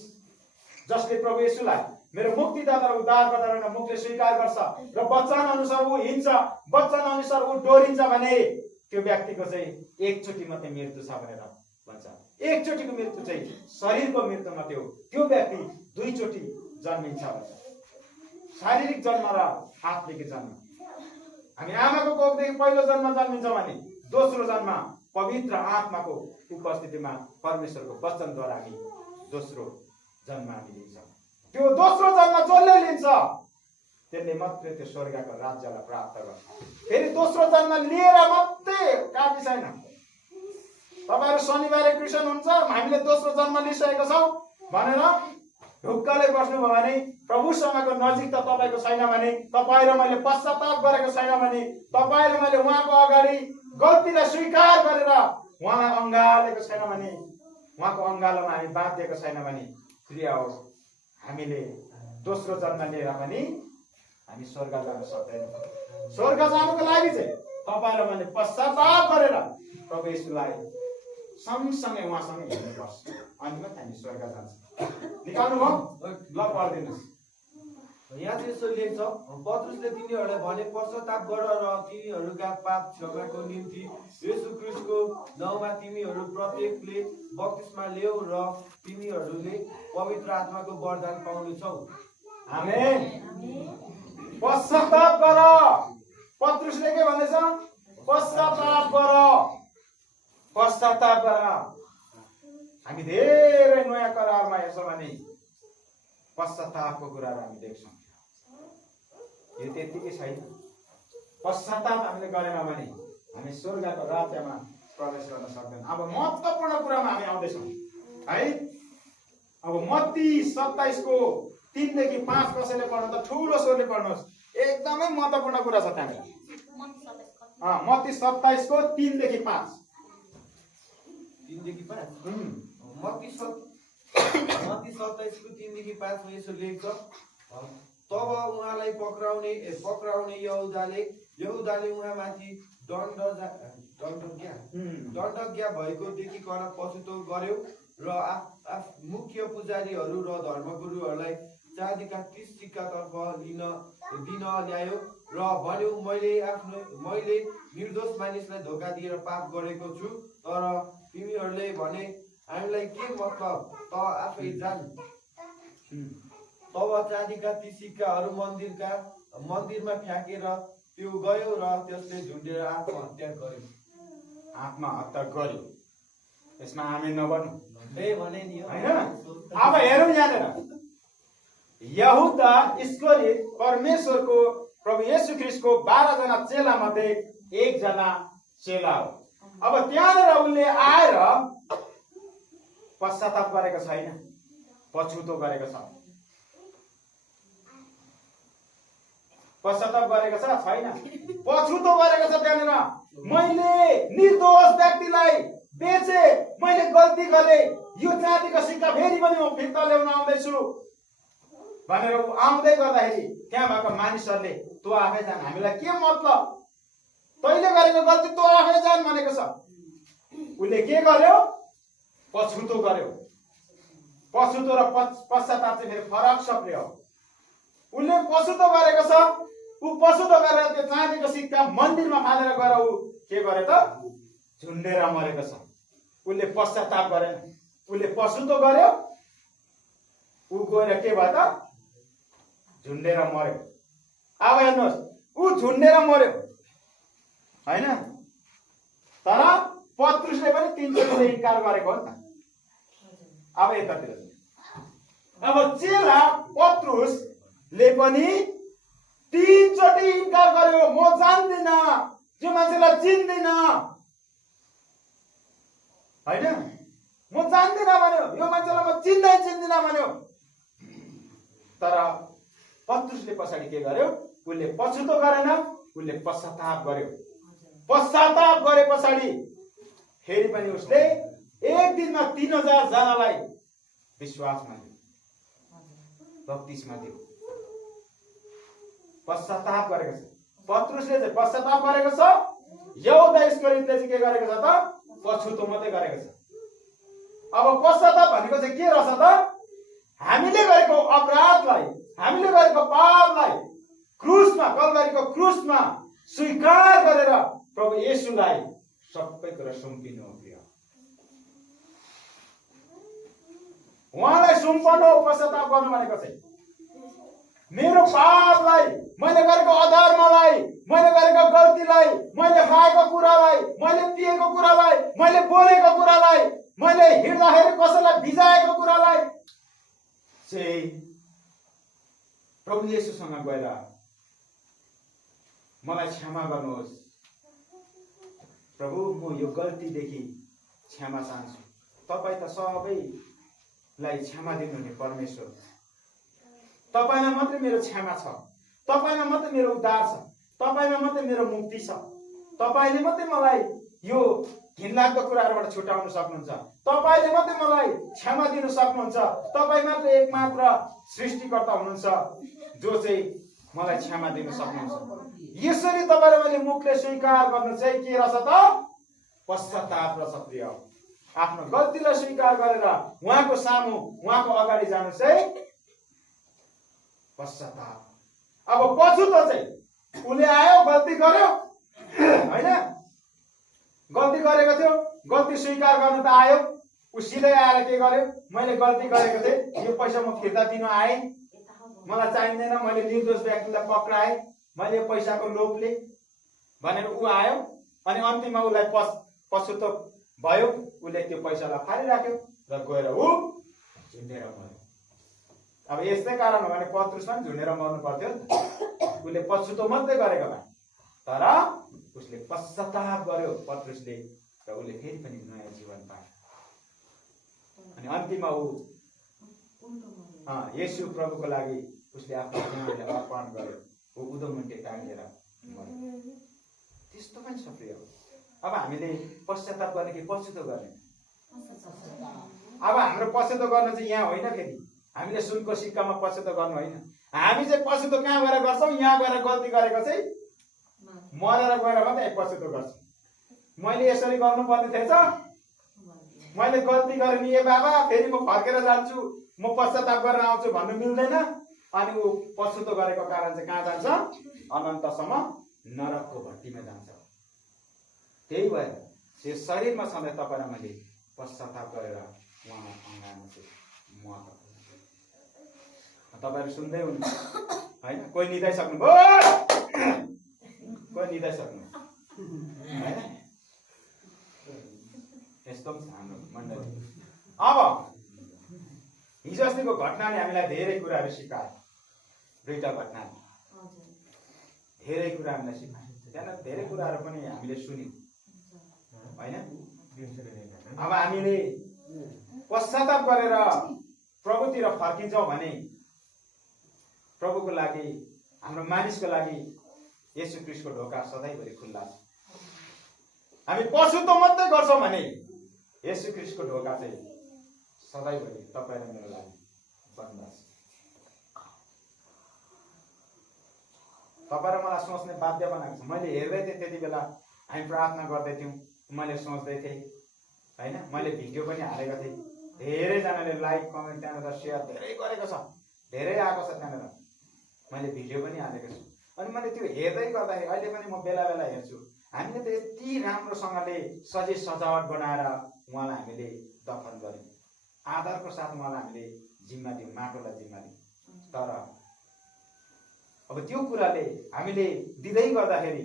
जसले प्रभु येशूलाई मेरो मुक्तिदाता र उद्धारकर्ता रहेर मुखले स्वीकार गर्छ र वचन अनुसार ऊ हिँड्छ, वचन अनुसार ऊ डोरिन्छ भने त्यो व्यक्तिको चाहिँ एकचोटि मात्रै मृत्यु छ भनेर भन्छ। एकचोटिको मृत्यु चाहिँ शरीरको मृत्यु मात्रै हो, त्यो व्यक्ति दुईचोटि जन्मिन्छ भन्छ। शारीरिक जन्म र आत्मिक जन्म। हामी आमाको कोखदेखि पहिलो जन्म जन्मिन्छ भने दोस्रो जन्म पवित्र आत्माको उपस्थितिमा परमेश्वरको वचनद्वारा हामी दोस्रो जन्म हामी लिन्छ। त्यो दोस्रो जन्म जसले लिन्छ त्यसले मात्रै त्यो स्वर्गको राज्यलाई प्राप्त गर्छ। फेरि दोस्रो जन्म लिएर मात्रै काफी छैन। तपाईहरु शनिबारे क्रिस्चियन हुन्छ, हामीले दोस्रो जन्म लिइसकेको छौं भनेर ढुक्कले बस्नुभयो भने प्रभुसँगको नजिकता तपाईको छैन भने, तपाई र मैले पश्चाताप गरेको छैन भने, तपाई र मैले उहाँको अगाडि गल्तीलाई स्वीकार गरेर उहाँलाई अँगालेको छैन भने, उहाँको अँगालोमा हामी बाँधिएको छैन भने प्रिय हो हामीले दोस्रो जन्म लिएर पनि हामी स्वर्ग जान सक्दैनौँ। स्वर्ग जानुको लागि चाहिँ तपाईँ र मैले पश्चाताप गरेर प्रभु येशूलाई सँगसँगै उहाँसँगै हिँड्नुपर्छ, अनि मात्रै हामी स्वर्ग जान्छौँ। निकाल्नु भयो? ल पढिदिनुहोस्। यहाँ चाहिँ यसो लेख्छ, पत्रुसले तिनीहरूलाई भने पश्चाताप गर र तिनीहरूका पाप क्षमाको निम्ति येशू ख्रीष्टको नाउँमा तिमीहरू प्रत्येकले बप्तिस्मा ल्याऊ र तिमीहरूले पवित्र आत्माको वरदान पाउनेछौ। आमेन। पश्चाताप गर। पत्रुसले के भन्दैछ? पश्चाताप गर, पश्चाताप गर। हामी धेरै नयाँ करारमा हेर्छौँ भने पश्चातापको कुराहरू हामी देख्छौँ। यो त्यतिकै छैन। पश्चाताप हामीले गरेन भने हामी स्वर्गको राज्यमा प्रवेश गर्न सक्दैन। अब महत्त्वपूर्ण कुरामा हामी आउँदैछौँ है। अब मत्ती 27 को 3 देखि 5 कसैले पढ्नु त ठुलो स्वरले पढ्नुहोस्, एकदमै महत्त्वपूर्ण कुरा छ त्यहाँ। मत्ती 27 को 3 देखि 5। 3 देखि 5 मत्ती 27 को 3 देखि 5 मा यसो लेख्छ, तब उहाँलाई पक्राउने यहुदाले उहाँमाथि दण्डज्ञा भएको देखिकन पछुतो गर्यो र मुख्य पुजारीहरू र धर्मगुरुहरूलाई चाँदीका 30 सिक्कातर्फ दिन ल्यायो र भन्यो, मैले निर्दोष मानिसलाई धोका दिएर पाप गरेको छु, तर तिमीहरूले भने हामीलाई के मतलब, त आफै जान। तब चाँदीका ती सिक्काहरू मन्दिरमा फ्याँकेर त्यो गयो र त्यसले झुन्डेर आत्महत्या गर्यो। आत्महत्या गर्यो। यसमा आमेन नभन्नु भने नि हैन। अब हेरौँ यहाँनिर, यहुदा इस्करियोत परमेश्वरको प्रभु येशू ख्रीष्टको 12 जना चेला मध्ये एकजना चेला हो। अब त्यहाँनिर उनले आएर पश्चाताप गरेको छैन, पछुतो गरेको छ। पश्चाताप गरेको छ छैन, पछुतो गरेको छ। त्यहाँनिर मैले निर्दोष व्यक्तिलाई बेचे, मैले गल्ती गरे, यो चाँदीको सिक्का फेरि पनि म फिर्ता ल्याउन आउँदैछु भनेर आउँदै गर्दाखेरि त्यहाँ भएको मानिसहरूले तँ आफै जान, हामीलाई के मतलब, तैँले गरेको गल्ती तँ आफै जान भनेको छ। उसले के गर्यो? पछुतो गर्यो। पछुतो र पश्चाताप चाहिँ फेरि फरक शब्द हो। उसले पछुतो गरेको छ, ऊ पछुतो गरेर त्यो चाँदीको सिक्का मन्दिरमा फालेर गएर ऊ के गरे त? झुन्डेर मरेको छ। उसले पश्चाताप गरेन, उसले पछुतो गर्यो, ऊ गएर के भयो त? झुन्डेर मर्यो। अब हेर्नुहोस्, ऊ झुन्डेर मर्यो हैन, तर पत्रुसले पनि 3 चोटि इन्कार गरेको हो नि त। अब यतातिर अब चेला पत्रुसले पनि 3 चोटि इन्कार गर्यो। म जान्दिन, यो मान्छेलाई चिन्दिन हैन, म जान्दिन भन्यो, यो मान्छेलाई म चिन्दिन भन्यो। तर पत्रुसले पछाडि के गर्यो? उसले पछुतो गरेन, उसले पश्चाताप गर्यो। पश्चाताप गरे पछाडि फेरि पनि उसले एक दिनमा 3000 जनालाई विश्वासमा दियो, बप्तिस्मा दियो। पश्चाताप गरेको छ। पत्रुसले चाहिँ पश्चाताप गरेको छ, यहुदा इस्करियोतले चाहिँ के गरेको छ त? पछुतो मात्रै गरेको छ। अब पश्चाताप भनेको चाहिँ के रहेछ त? हामीले गरेको अपराधलाई, हामीले गरेको पापलाई क्रुसमा, कल्वारीको क्रुसमा स्वीकार गरेर प्रभु येशूलाई सबै कुरा सुम्पिनु हो प्रिय। उहाँलाई सुम्पनु, पश्चाताप गर्नु भनेको चाहिँ मेरो पापलाई, मैले गरेको अधर्मलाई, मैले गरेको गल्तीलाई, मैले खाएको कुरालाई, मैले पिएको कुरालाई, मैले बोलेको कुरालाई, मैले हिँड्दाखेरि कसैलाई भिजाएको कुरालाई चाहिँ प्रभु येशूसँग गएर मलाई क्षमा गर्नुहोस् प्रभु, म यो गल्तीदेखि क्षमा चाहन्छु। तपाईँ त सबैलाई क्षमा दिनुहुने परमेश्वर, तपाईँमा मात्रै मेरो क्षमा छ, तपाईँमा मात्रै मेरो उद्धार छ, तपाईँमा मात्रै मेरो मुक्ति छ। तपाईँले मात्रै मलाई यो घिनलाग्दो कुराहरूबाट छुटाउन सक्नुहुन्छ, तपाईँले मात्रै मलाई क्षमा दिन सक्नुहुन्छ। तपाईँ मात्र एकमात्र सृष्टिकर्ता हुनुहुन्छ जो चाहिँ मलाई क्षमा दिन सक्नुहुन्छ। यसरी तपाईँले मैले मुखले स्वीकार गर्नु चाहिँ के रहेछ त? पश्चाताप रहेछ प्रिय। आफ्नो गल्तीलाई स्वीकार गरेर उहाँको सामु, उहाँको अगाडि जानु चाहिँ पश्चाताप। अब पछुतो चाहिँ उसले आयो, गल्ती गर्यो होइन, गल्ती गरेको थियो, गल्ती स्वीकार गर्नु त आयो, ऊ सिधै आएर के गर्यो? मैले गल्ती गरेको थिएँ, यो पैसा म फिर्ता दिन आएँ, मलाई चाहिँदैन, मैले निर्दोष व्यक्तिलाई पक्राएँ, मैले पैसाको लोभले भनेर ऊ आयो। अनि अन्तिममा उसलाई पछुतो भयो, उसले त्यो पैसालाई फालिराख्यो र गएर ऊ झुन्डेर मर्यो। अब यस्तै कारण हो भने पत्रुसमा पनि झुन्डेर मर्नु पर्थ्यो नि त। उसले पछुतो मात्रै गरेको भए, तर उसले पश्चाताप गर्यो पत्रुसले, र उसले फेरि पनि नयाँ जीवन पायो। अनि अन्तिममा ऊ येशू प्रभुको लागि उसले आफ्नो जीवनलाई अर्पण गर्यो। ऊ उदोमुन्टे टाँगेर मर्यो। त्यस्तो पनि छ प्रिय। अब हामीले पश्चाताप गर्ने कि पछुतो गर्ने? अब हाम्रो पछुतो गर्न चाहिँ यहाँ होइन, फेरि हामीले सुनको सिक्कामा पछुतो गर्नु होइन। हामी चाहिँ पछुतो कहाँ गएर गर्छौँ? यहाँ गएर गल्ती गरेको चाहिँ मरेर गएर मात्रै पछुतो गर्छौँ। मैले यसरी गर्नुपर्ने थिएछ, मैले गल्ती गरेँ नि ए बाबा, फेरि म फर्केर जान्छु, म पश्चाताप गरेर आउँछु भन्नु मिल्दैन। अनि ऊ पछुतो गरेको कारण चाहिँ कहाँ जान्छ? अनन्तसम्म नरकको भट्टीमा जान्छ। त्यही भएर यो शरीरमा छँदै तपाईँलाई मैले पश्चाताप गरेर उहाँमा अँगाल्नु चाहिँ महत्त्व। तपाईँहरू सुन्दै हुनु होइन? कोही निधाइसक्नुभयो, कोही निधाइसक्नु होइन? यस्तो पनि छ हाम्रो मण्डली। अब हिजो अस्तिको घटनाले हामीलाई धेरै कुराहरू सिकायो। दुईटा घटनाले धेरै कुरा हामीलाई सिकायो। त्यहाँनिर धेरै कुराहरू पनि हामीले सुन्यौँ होइन? अब हामीले पश्चाताप गरेर प्रभुतिर फर्किन्छौँ भने प्रभुको लागि, हाम्रो मानिसको लागि येशू ख्रीष्टको ढोका सधैँभरि खुल्ला छ। हामी पछुतो मात्रै गर्छौँ भने येशू ख्रीष्टको ढोका चाहिँ सधैँभरि तपाईँ र मेरो लागि बन्द छ। तपाईँ र मलाई सोच्ने बाध्य बनाएको छ। मैले हेर्दै थिएँ त्यति बेला, हामी प्रार्थना गर्दै थियौँ, मैले सोच्दै थिएँ होइन? मैले भिडियो पनि हालेको थिएँ। धेरैजनाले लाइक, कमेन्ट, त्यहाँनिर सेयर धेरै गरेको छ, धेरै आएको छ त्यहाँनिर। मैले भिडियो पनि हालेको छु। अनि मैले त्यो हेर्दै गर्दाखेरि अहिले पनि म बेला बेला हेर्छु, हामीले त यति राम्रोसँगले सजिलो सजावट बनाएर उहाँलाई हामीले दफन गऱ्यौँ, आदरको साथ उहाँलाई हामीले जिम्मा दियौँ, माटोलाई जिम्मा दियौँ। तर अब त्यो कुराले हामीले दिँदै गर्दाखेरि,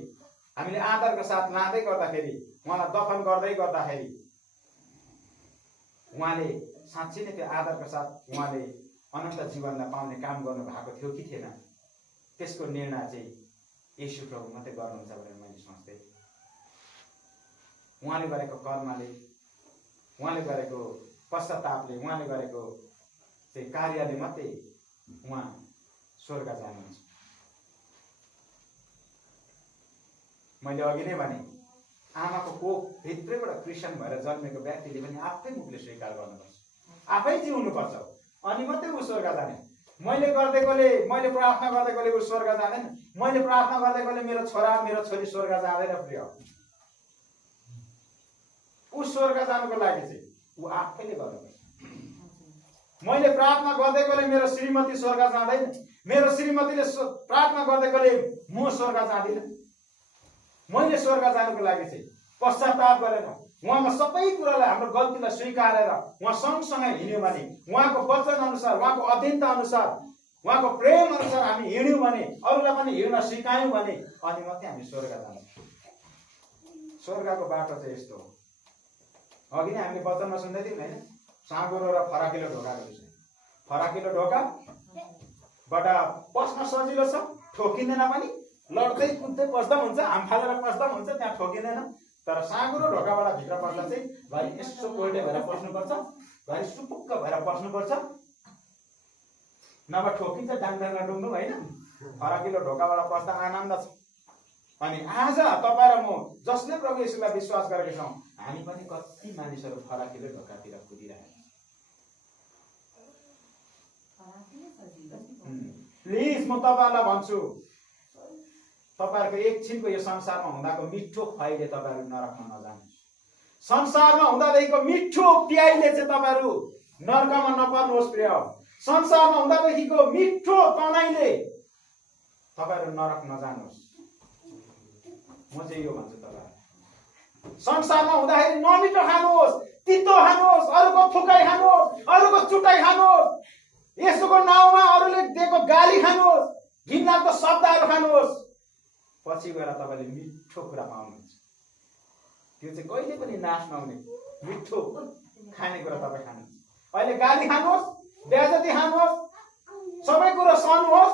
हामीले आदरको साथ लाँदै गर्दाखेरि, उहाँलाई दफन गर्दै गर्दाखेरि उहाँले साँच्चै नै त्यो आदरको साथ उहाँले अनन्त जीवनलाई पाउने काम गर्नु भएको थियो कि थिएन, त्यसको निर्णय चाहिँ येशू प्रभु मात्रै गर्नुहुन्छ भनेर मैले सोच्थेँ। उहाँले गरेको कर्मले, उहाँले गरेको पश्चातापले, उहाँले गरेको चाहिँ कार्यले मात्रै उहाँ स्वर्ग जानुहुन्छ। मैले अघि नै भने, आमाको कोख भित्रैबाट क्रिस्चियन भएर जन्मेको व्यक्तिले पनि आफै मुखले स्वीकार गर्नुपर्छ, आफै जिउनुपर्छ, अनि मात्रै ऊ स्वर्ग जाने। मैले गर्दैकोले, मैले प्रार्थना गर्दैकोले ऊ स्वर्ग जाँदैन। मैले प्रार्थना गर्दैकोले मेरो छोरा मेरो छोरी स्वर्ग जाँदैन प्रिय। ऊ स्वर्ग जानुको लागि चाहिँ ऊ आफैले गर्नुपर्छ। मैले प्रार्थना गर्दैकोले मेरो श्रीमती स्वर्ग जाँदैन, मेरो श्रीमतीले प्रार्थना गर्दैकोले म स्वर्ग जाँदिनँ। मैले स्वर्ग जानुको लागि चाहिँ पश्चाताप गरेर उहाँमा सबै कुरालाई, हाम्रो गल्तीलाई स्वीकारेर उहाँ सँगसँगै हिँड्यौँ भने, उहाँको वचन अनुसार, उहाँको अधीनता अनुसार, उहाँको प्रेम अनुसार हामी हिँड्यौँ भने, अरूलाई पनि हिँड्न सिकायौँ भने अनि मात्रै हामी स्वर्ग जान्छौँ। स्वर्गको बाटो चाहिँ यस्तो हो। अघि नै हामीले वचनमा सुन्दै थियौँ होइन, साँगुरो र फराकिलो ढोकाको विषय। फराकिलो ढोकाबाट पस्न सजिलो छ, ठोकिँदैन पनि, लड्दै कुद्दै पस्दा हुन्छ, हाम फालेर पस्दा हुन्छ, त्यहाँ ठोकिँदैन। तर साँगुरो ढोकाबाट भित्र पस्दा चाहिँ भाइ यसो कोल्टे भएर पस्नुपर्छ, भाइ सुपुक्क भएर पस्नुपर्छ, नभए ठोकिन्छ डाङडाङ डुङ्नु होइन। फराकिलो ढोकाबाट पस्दा आनन्द छ। अनि आज तपाईँ र म जसले प्रभु येशूलाई विश्वास गरेका छौँ, हामी पनि कति मानिसहरू फराकिलो ढोकातिर कुदिरहेका छौँ। प्लिज म तपाईँहरूलाई भन्छु, तपाईँहरूको एकछिनको यो संसारमा हुँदाको मिठो खुवाइले तपाईँहरू नरकमा नजानुहोस्। संसारमा हुँदादेखिको मिठो प्याइले चाहिँ तपाईँहरू नरकमा नपर्नुहोस् प्रिय। संसारमा हुँदादेखिको मिठो तनाइले तपाईँहरू नरक नजानुहोस्। म चाहिँ यो भन्छु तपाईँहरू, संसारमा हुँदाखेरि नमिठो खानुहोस्, तितो खानुहोस्, अरूको थुकाइ खानुहोस्, अरूको चुटाइ खानुहोस्, यसोको नाउँमा अरूले दिएको गाली खानुहोस्, घिनलाग्दो शब्दहरू खानुहोस्, पछि गएर तपाईँले मिठो कुरा पाउनुहुन्छ। त्यो चाहिँ कहिले पनि नाश नहुने मिठो खाने कुरा तपाईँ खानुहुन्छ। अहिले गाली खानुहोस्, बेइज्जती खानुहोस्, सबै कुरो सहनुहोस्,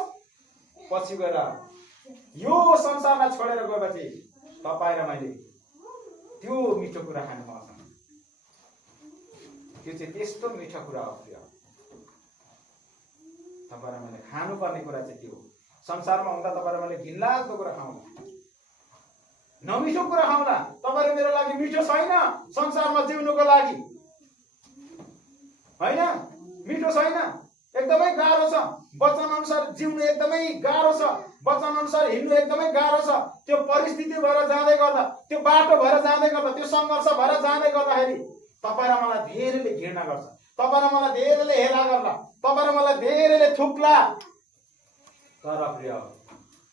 पछि गएर यो संसारलाई छोडेर गएपछि तपाईँ र मैले त्यो मिठो कुरा खानु पाउँछ। त्यो चाहिँ त्यस्तो मिठो कुरा हो प्रिय। तपाईँ र मैले खानुपर्ने कुरा चाहिँ त्यो हो। संसारमा हुँदा तपाईँ र मैले घिनलाग्दो कुरा खाउँला, नमिठो कुरा खाउँला। तपाईँ र मेरो लागि मिठो छैन संसारमा जिउनुको लागि, होइन? मिठो छैन, एकदमै गाह्रो छ। वचन अनुसार जिउनु एकदमै गाह्रो छ, वचन अनुसार हिँड्नु एकदमै गाह्रो छ। त्यो परिस्थिति भएर जाँदै गर्दा, त्यो बाटो भएर जाँदै गर्दा, त्यो सङ्घर्ष भएर जाँदै गर्दाखेरि तपाईँ र मलाई धेरैले घृणा गर्छ, तपाईँ र मलाई धेरैले हेला गर्ला, तपाईँ र मलाई धेरैले थुक्ला। तर प्रिय,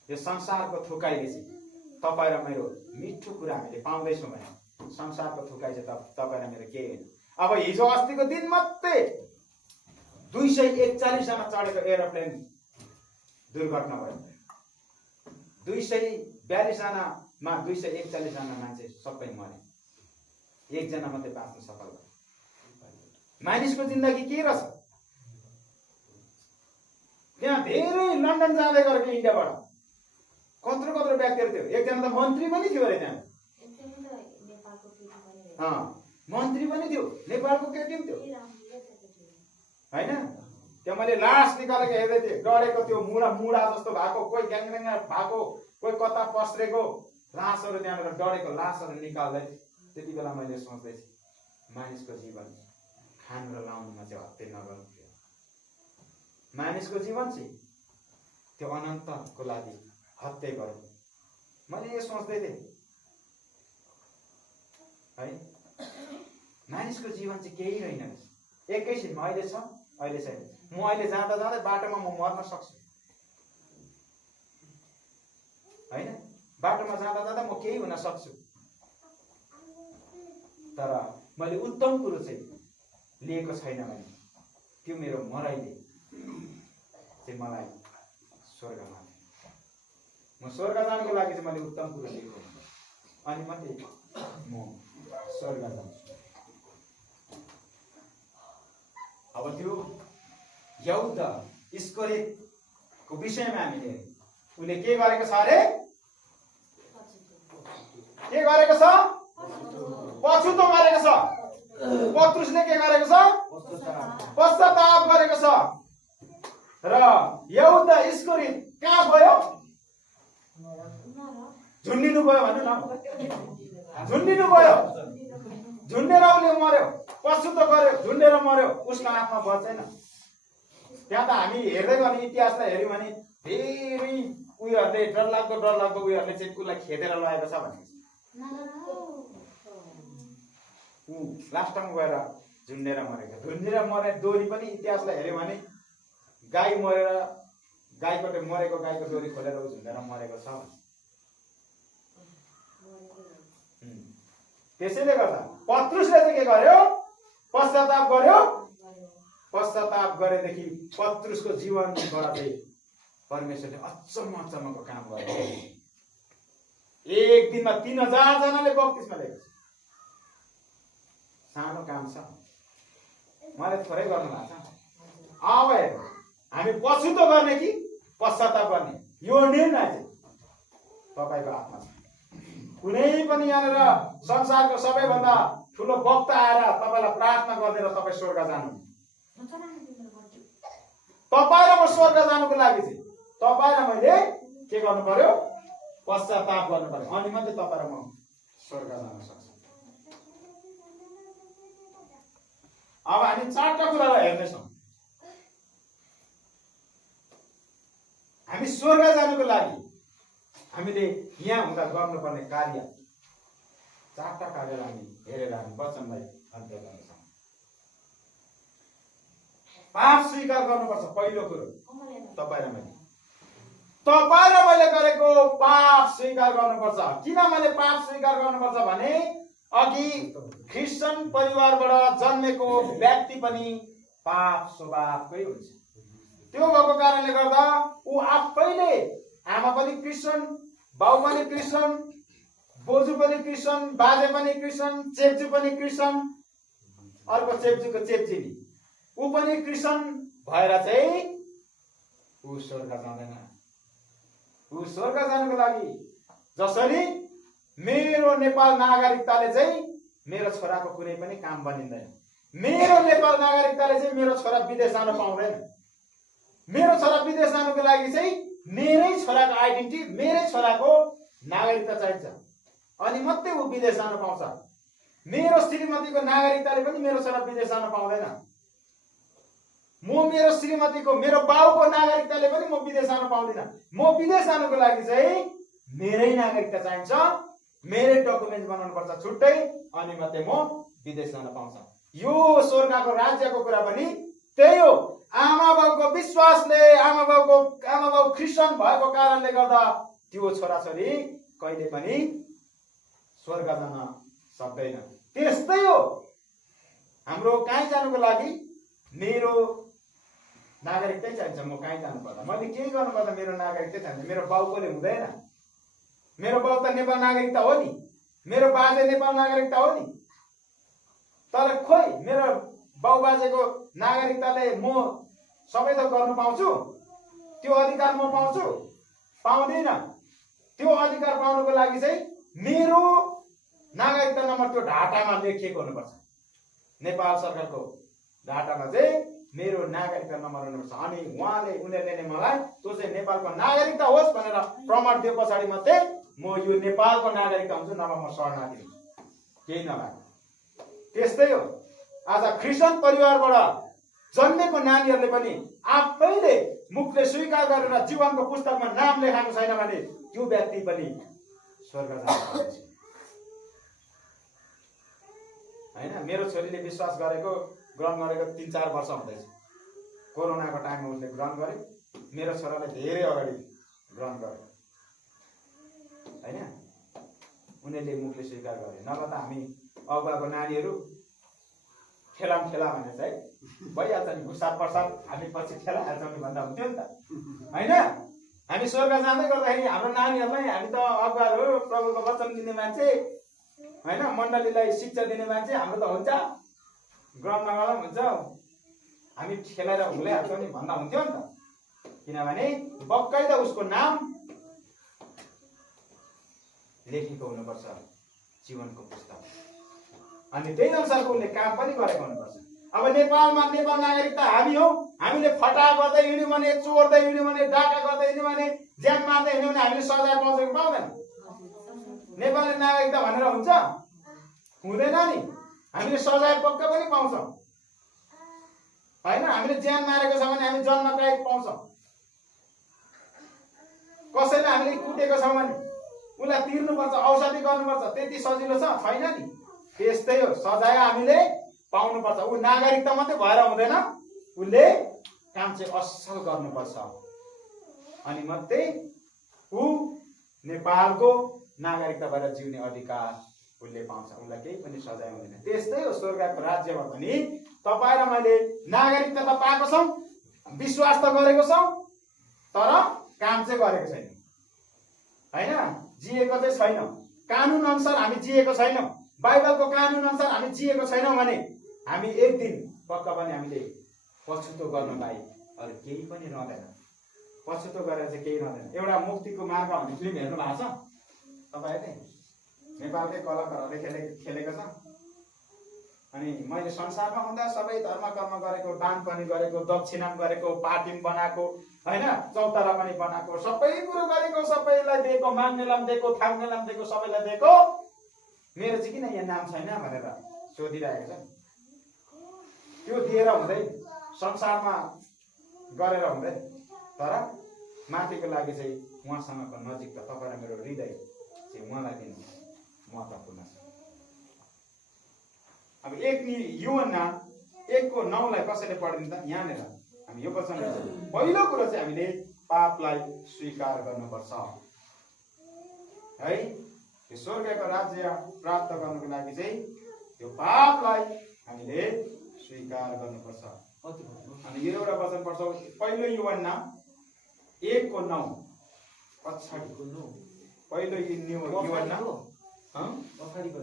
यो संसारको थुकाइले चाहिँ तपाईँ र मेरो मिठो कुरा हामीले पाउँदैछौँ भने संसारको थुकाइ चाहिँ तपाईँ र मेरो केही होइन। अब हिजो अस्तिको दिन मात्रै 241 जना चढेको एरोप्लेन दुर्घटना भयो। 242 जनामा 241 जना मान्छे सबै मरे, एकजना मात्रै बाँच्न सफल भयो। मानिसको जिन्दगी के रहेछ? त्यहाँ धेरै लन्डन जाँदै गरेको इन्डियाबाट कत्रो कत्रो व्यक्तिहरू थियो। एकजना त मन्त्री पनि थियो अरे, त्यहाँ मन्त्री पनि थियो, नेपालको केटी पनि थियो होइन। त्यो मैले लास निकालेको हेर्दै थिएँ, डढेको त्यो मुडा जस्तो भएको, कोही ग्याङग्याङ भएको, कोही कता पस्रेको लासहरू, त्यहाँबाट डढेको लासहरू निकाल्दै। त्यति बेला मैले सोच्दै थिएँ, मानिसको जीवन खानु र लाउनुमा चाहिँ हत्या नगर्नु। मानिसको जीवन चाहिँ त्यो अनन्तको लागि हत्या गरौँ। मैले यो सोच्दै थिएँ है, मानिसको जीवन चाहिँ केही रहेन रहेछ। एकैछिनमा अहिले छ, अहिले छैन। म अहिले जाँदा जाँदै बाटोमा म मर्न सक्छु होइन, बाटोमा जाँदा जाँदा म केही हुन सक्छु। तर मैले उत्तम कुरो चाहिँ लिएको छैन भने त्यो मेरो मराइले चाहिँ मलाई स्वर्गमा, म स्वर्ग जानको लागि चाहिँ मैले उत्तम कुरो लिएको अनि मात्रै म स्वर्ग जान्छु। अब त्यो यहुदा इस्करियोतको विषयमा हामीले उसले के गरेको छ अरे? के गरेको छ? पछुतो गरेको छ। पत्रुसले के गरेको छ? पश्चाताप गरेको छ। र यहुदा इस्करियोत कहाँ गयो? झुन्डिनु गयो भन्नु न, झुन्डिनु गयो, झुन्डेर उसले मर्यो, पछुतो गर्यो, झुन्डेर मर्यो, उसको आत्मा बचेन। त्यहाँ त हामी हेर्दै गर्ने इतिहासलाई हेऱ्यौँ भने धेरै उयोहरूले डरलाग्दो उयोहरूले चाहिँ उसलाई खेदेर लगेको छ भने ऊ लास्ट टाइम गएर झुन्डेर मरेको। झुन्डेर मरे डोरी पनि इतिहासलाई हेऱ्यो भने गाई मरेर गाईबाट मरेको गाईको डोरी खोलेर ऊ झुन्डेर मरेको छ। त्यसैले गर्दा पत्रुसले चाहिँ के गर्यो? पश्चाताप गर्यो। पश्चाताप गरेदेखि पत्रुसको जीवनबाट चाहिँ परमेश्वरले अचम्मको काम गर्यो। एक दिनमा 3000 जनाले बप्तिस्मा लिएको छ। सानो काम छ, मैले थोरै गर्नु भएको छ। अब हेर्नु, हामी पछुतो गर्ने कि पश्चाताप गर्ने, यो निर्णय चाहिँ तपाईँको हातमा छ। कुनै पनि यहाँनिर संसारको सबैभन्दा ठुलो वक्ता आएर तपाईँलाई प्रार्थना गरिदिएर तपाईँ स्वर्ग जानु, तपाईँ र म स्वर्ग जानुको लागि चाहिँ तपाईँ र मैले के गर्नु पर्यो? पश्चाताप गर्नु पर्यो, अनि मात्रै तपाईँ र म स्वर्ग जान सक्छौँ। अब हामी 4टा कुरालाई हेर्नेछौँ। हामी स्वर्ग जानुको लागि हामीले यहाँ हुँदा गर्नुपर्ने कार्य 4टा कार्यलाई हामी हेरेर हामी वचनलाई अन्त्य गर्नेछौँ। पाप स्वीकार गर्नुपर्छ। पहिलो कुरो तपाईँ र मैले गरेको पाप स्वीकार गर्नुपर्छ। किन मैले पाप स्वीकार गर्नुपर्छ भने अघि क्रिस्चियन परिवारबाट जन्मेको व्यक्ति पनि पाप स्वभावकै हुन्छ। त्यो भएको कारणले गर्दा ऊ आफैले, आमा पनि क्रिस्चियन, बाउ पनि क्रिस्चियन, बोजू पनि क्रिस्चियन, बाजे पनि क्रिस्चियन, चेप्चू पनि क्रिस्चियन, अर्को चेप्चूको चेप्चिनी ऊ पनि क्रिस्चियन भएर चाहिँ ऊ स्वर्ग जाँदैन। ऊ स्वर्ग जानुको लागि जसरी मेरो नेपाल नागरिकताले चाहिँ मेरो छोराको कुनै पनि काम बनिँदैन, मेरो नेपाल नागरिकताले चाहिँ मेरो छोरा विदेश जान पाउँदैन। मेरो छोरा विदेश जानुको लागि चाहिँ मेरै छोराको आइडेन्टिटी, मेरै छोराको नागरिकता चाहिन्छ, अनि मात्रै ऊ विदेश जान पाउँछ। मेरो श्रीमतीको नागरिकताले पनि मेरो छोरा विदेश जान पाउँदैन। म मेरो श्रीमतीको, मेरो बाउको नागरिकताले पनि म विदेश जान पाउँदिन। म विदेश जानुको लागि चाहिँ मेरै नागरिकता चाहिन्छ, मेरै डकुमेन्ट बनाउनु पर्छ छुट्टै, अनि मात्रै म विदेश जान पाउँछ। यो स्वर्गको राज्यको कुरा पनि त्यही हो। आमा बाउको विश्वासले, आमा बाउ क्रिस्चियन भएको कारणले गर्दा त्यो छोराछोरी कहिले पनि स्वर्ग जान सक्दैन। त्यस्तै हो, हाम्रो कहीँ जानुको लागि मेरो नागरिकतै चाहिन्छ। म कहीँ जानु पर्दा, मैले केही गर्नु पर्दा मेरो नागरिकतै चाहिन्छ। मेरो बाउकोले हुँदैन। मेरो बाउ त नेपाल नागरिकता हो नि, मेरो बाजे नेपाल नागरिकता हो नि, तर खोइ मेरो बाउ बाजेको नागरिकताले म सबै थोक गर्नु पाउँछु? त्यो अधिकार म पाउँछु? पाउँदिन। त्यो अधिकार पाउनुको लागि चाहिँ मेरो नागरिकता नम्बर त्यो ढाटामा लेखिएको हुनुपर्छ। नेपाल सरकारको ढाटामा चाहिँ मेरो नागरिकता नम्बर हुनुपर्छ। अनि उनीहरूले नै मलाई त्यो चाहिँ नेपालको नागरिकता होस् भनेर प्रमाण दिए पछाडि मात्रै म यो नेपालको नागरिकता हुन्छु, नभए म शरणार्थी हुन्छु, केही नभए। त्यस्तै हो, आज क्रिस्चियन परिवारबाट जन्मेको नानीहरूले पनि आफैले मुखले स्वीकार गरेर जीवनको पुस्तकमा नाम लेखाएको छैन भने त्यो व्यक्ति पनि स्वर्ग जान्छ हैन। मेरो छोरीले विश्वास गरेको, ग्रहण गरेको 3-4 वर्ष हुँदैछ। कोरोनाको टाइममा उसले ग्रहण गरे, मेरो छोराले धेरै अगाडि ग्रहण गरे हैन। उनीहरूले मुखले स्वीकार गरे, नभए त हामी अगुवाको नानीहरू खेला भने चाहिँ भइहाल्छ नि, घुसार प्रसाद हामी पछि खेलाइहाल्छौँ नि भन्दा हुन्थ्यो नि त हैन। हामी स्वर्ग जाँदै गर्दाखेरि हाम्रो नानीहरूलाई हामी त अगुवाहरू, प्रभुको वचन दिने मान्छे हैन, मण्डलीलाई शिक्षा दिने मान्छे हाम्रो त हुन्छ, ग्रहण नगर्दा हुन्छ, हामी खेलाएर भुलिहाल्छौँ नि भन्दा हुन्थ्यो नि त। किनभने बक्कैदा उसको नाम लेखेको हुनुपर्छ जीवनको पुस्तक, अनि त्यही अनुसारको उसले काम पनि गरेको हुनुपर्छ। अब नेपालमा नेपाल नागरिकता हामी हौ, हामीले फटा गर्दै हिँड्यौँ भने, चोर्दै हिँड्यौँ भने, डाका गर्दै हिँड्यौँ भने, ज्यान मार्दै हिँड्यौँ भने हामीले सजाय पाउँछ कि पाउँदैन? नेपाली नागरिकता भनेर हुन्छ? हुँदैन नि। हामीले सजाय पक्का पनि पाउँछौँ हैन। हामीले ज्यान मारेको छ भने हामी जन्म कैद पाउँछौँ। कसैले हामीले कुटेको छ भने उसलाई तिर्नुपर्छ, औषधि गर्नुपर्छ, त्यति सजिलो छ? छैन नि। त्यस्तै हो, सजाय हामीले पाउनुपर्छ। ऊ नागरिकता मात्रै भएर हुँदैन, उसले काम चाहिँ असल गर्नुपर्छ अनि मात्रै ऊ नेपालको नागरिकता भएर जिउने अधिकार उसले पाउँछ। उसलाई केही पनि सजाय हुँदैन। त्यस्तै हो स्वर्गको राज्यमा पनि तपाईँ र मैले नागरिकता त पाएको छौँ, विश्वास त गरेको छौँ, तर काम चाहिँ गरेको छैन, होइन? जिएको चाहिँ छैनौँ, कानुन अनुसार हामी जिएको छैनौँ, बाइबलको कानुन अनुसार हामी जिएको छैनौँ भने हामी एक दिन पक्का पनि हामीले पछुतो गर्न बाहेक अरू केही पनि रहँदैन। पछुतो गरेर चाहिँ केही रहँदैन। एउटा मुक्तिको मार्ग भन्ने फिल्म हेर्नु भएको छ तपाईँहरूले? नेपालकै कलाकारहरूले खेलेको छ। अनि मैले संसारमा हुँदा सबै धर्म कर्म गरेको, दान पनि गरेको, दक्षिणा पनि गरेको, पार्टी पनि बनाएको, होइन, चौतारा पनि बनाएको, सबै कुरो गरेको, सबैलाई दिएको, माग्नेलाई पनि दिएको, थाम्नेलाई पनि दिएको, सबैलाई दिएको, मेरो चाहिँ किन यहाँ नाम छैन भनेर सोधिरहेको छ। त्यो दिएर हुँदै, संसारमा गरेर हुँदै, तर माथिको लागि चाहिँ उहाँसँगको नजिकता, तपाईँ र मेरो हृदय चाहिँ उहाँलाई दिनु महत्त्वपूर्ण छ। अब 1 युहन्ना 1:9 कसैले पढिदिनु त? यहाँनिर हामी यो वचन पहिलो कुरो चाहिँ हामीले पापलाई स्वीकार गर्नुपर्छ है। यो स्वर्गको राज्य प्राप्त गर्नको लागि चाहिँ यो पापलाई हामीले स्वीकार गर्नुपर्छ। अनि यो एउटा वचन पढ्छौँ, पहिलो युहन्ना 1:9 पछाडिको 9, पहिलो युहन्ना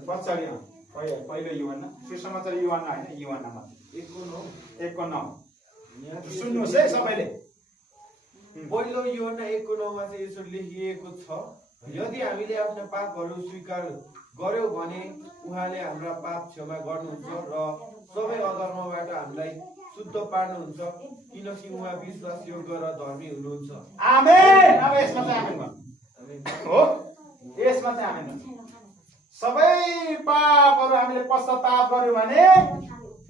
पछाडि पहिलो युहन्ना, सुसमाचार युहन्ना होइन, युहन्नामा 1:9 सुन्नुहोस् है सबैले। पहिलो युहन्ना 1:9 चाहिँ यसरी लेखिएको छ, यदि हामीले आफ्ना पापहरू स्वीकार गर्यौं भने उहाँले हाम्रा पाप क्षमा गर्नुहुन्छ र सबै अधर्मबाट हामीलाई शुद्ध पार्नुहुन्छ, किनकि उहाँ विश्वासयोग्य र धर्मी हुनुहुन्छ। आमेन। अब यसमा चाहिँ आमेन भन्नु हो, यसमा चाहिँ आमेन भन्नु। सबै पापहरू हामीले पश्चाताप गर्यौं भने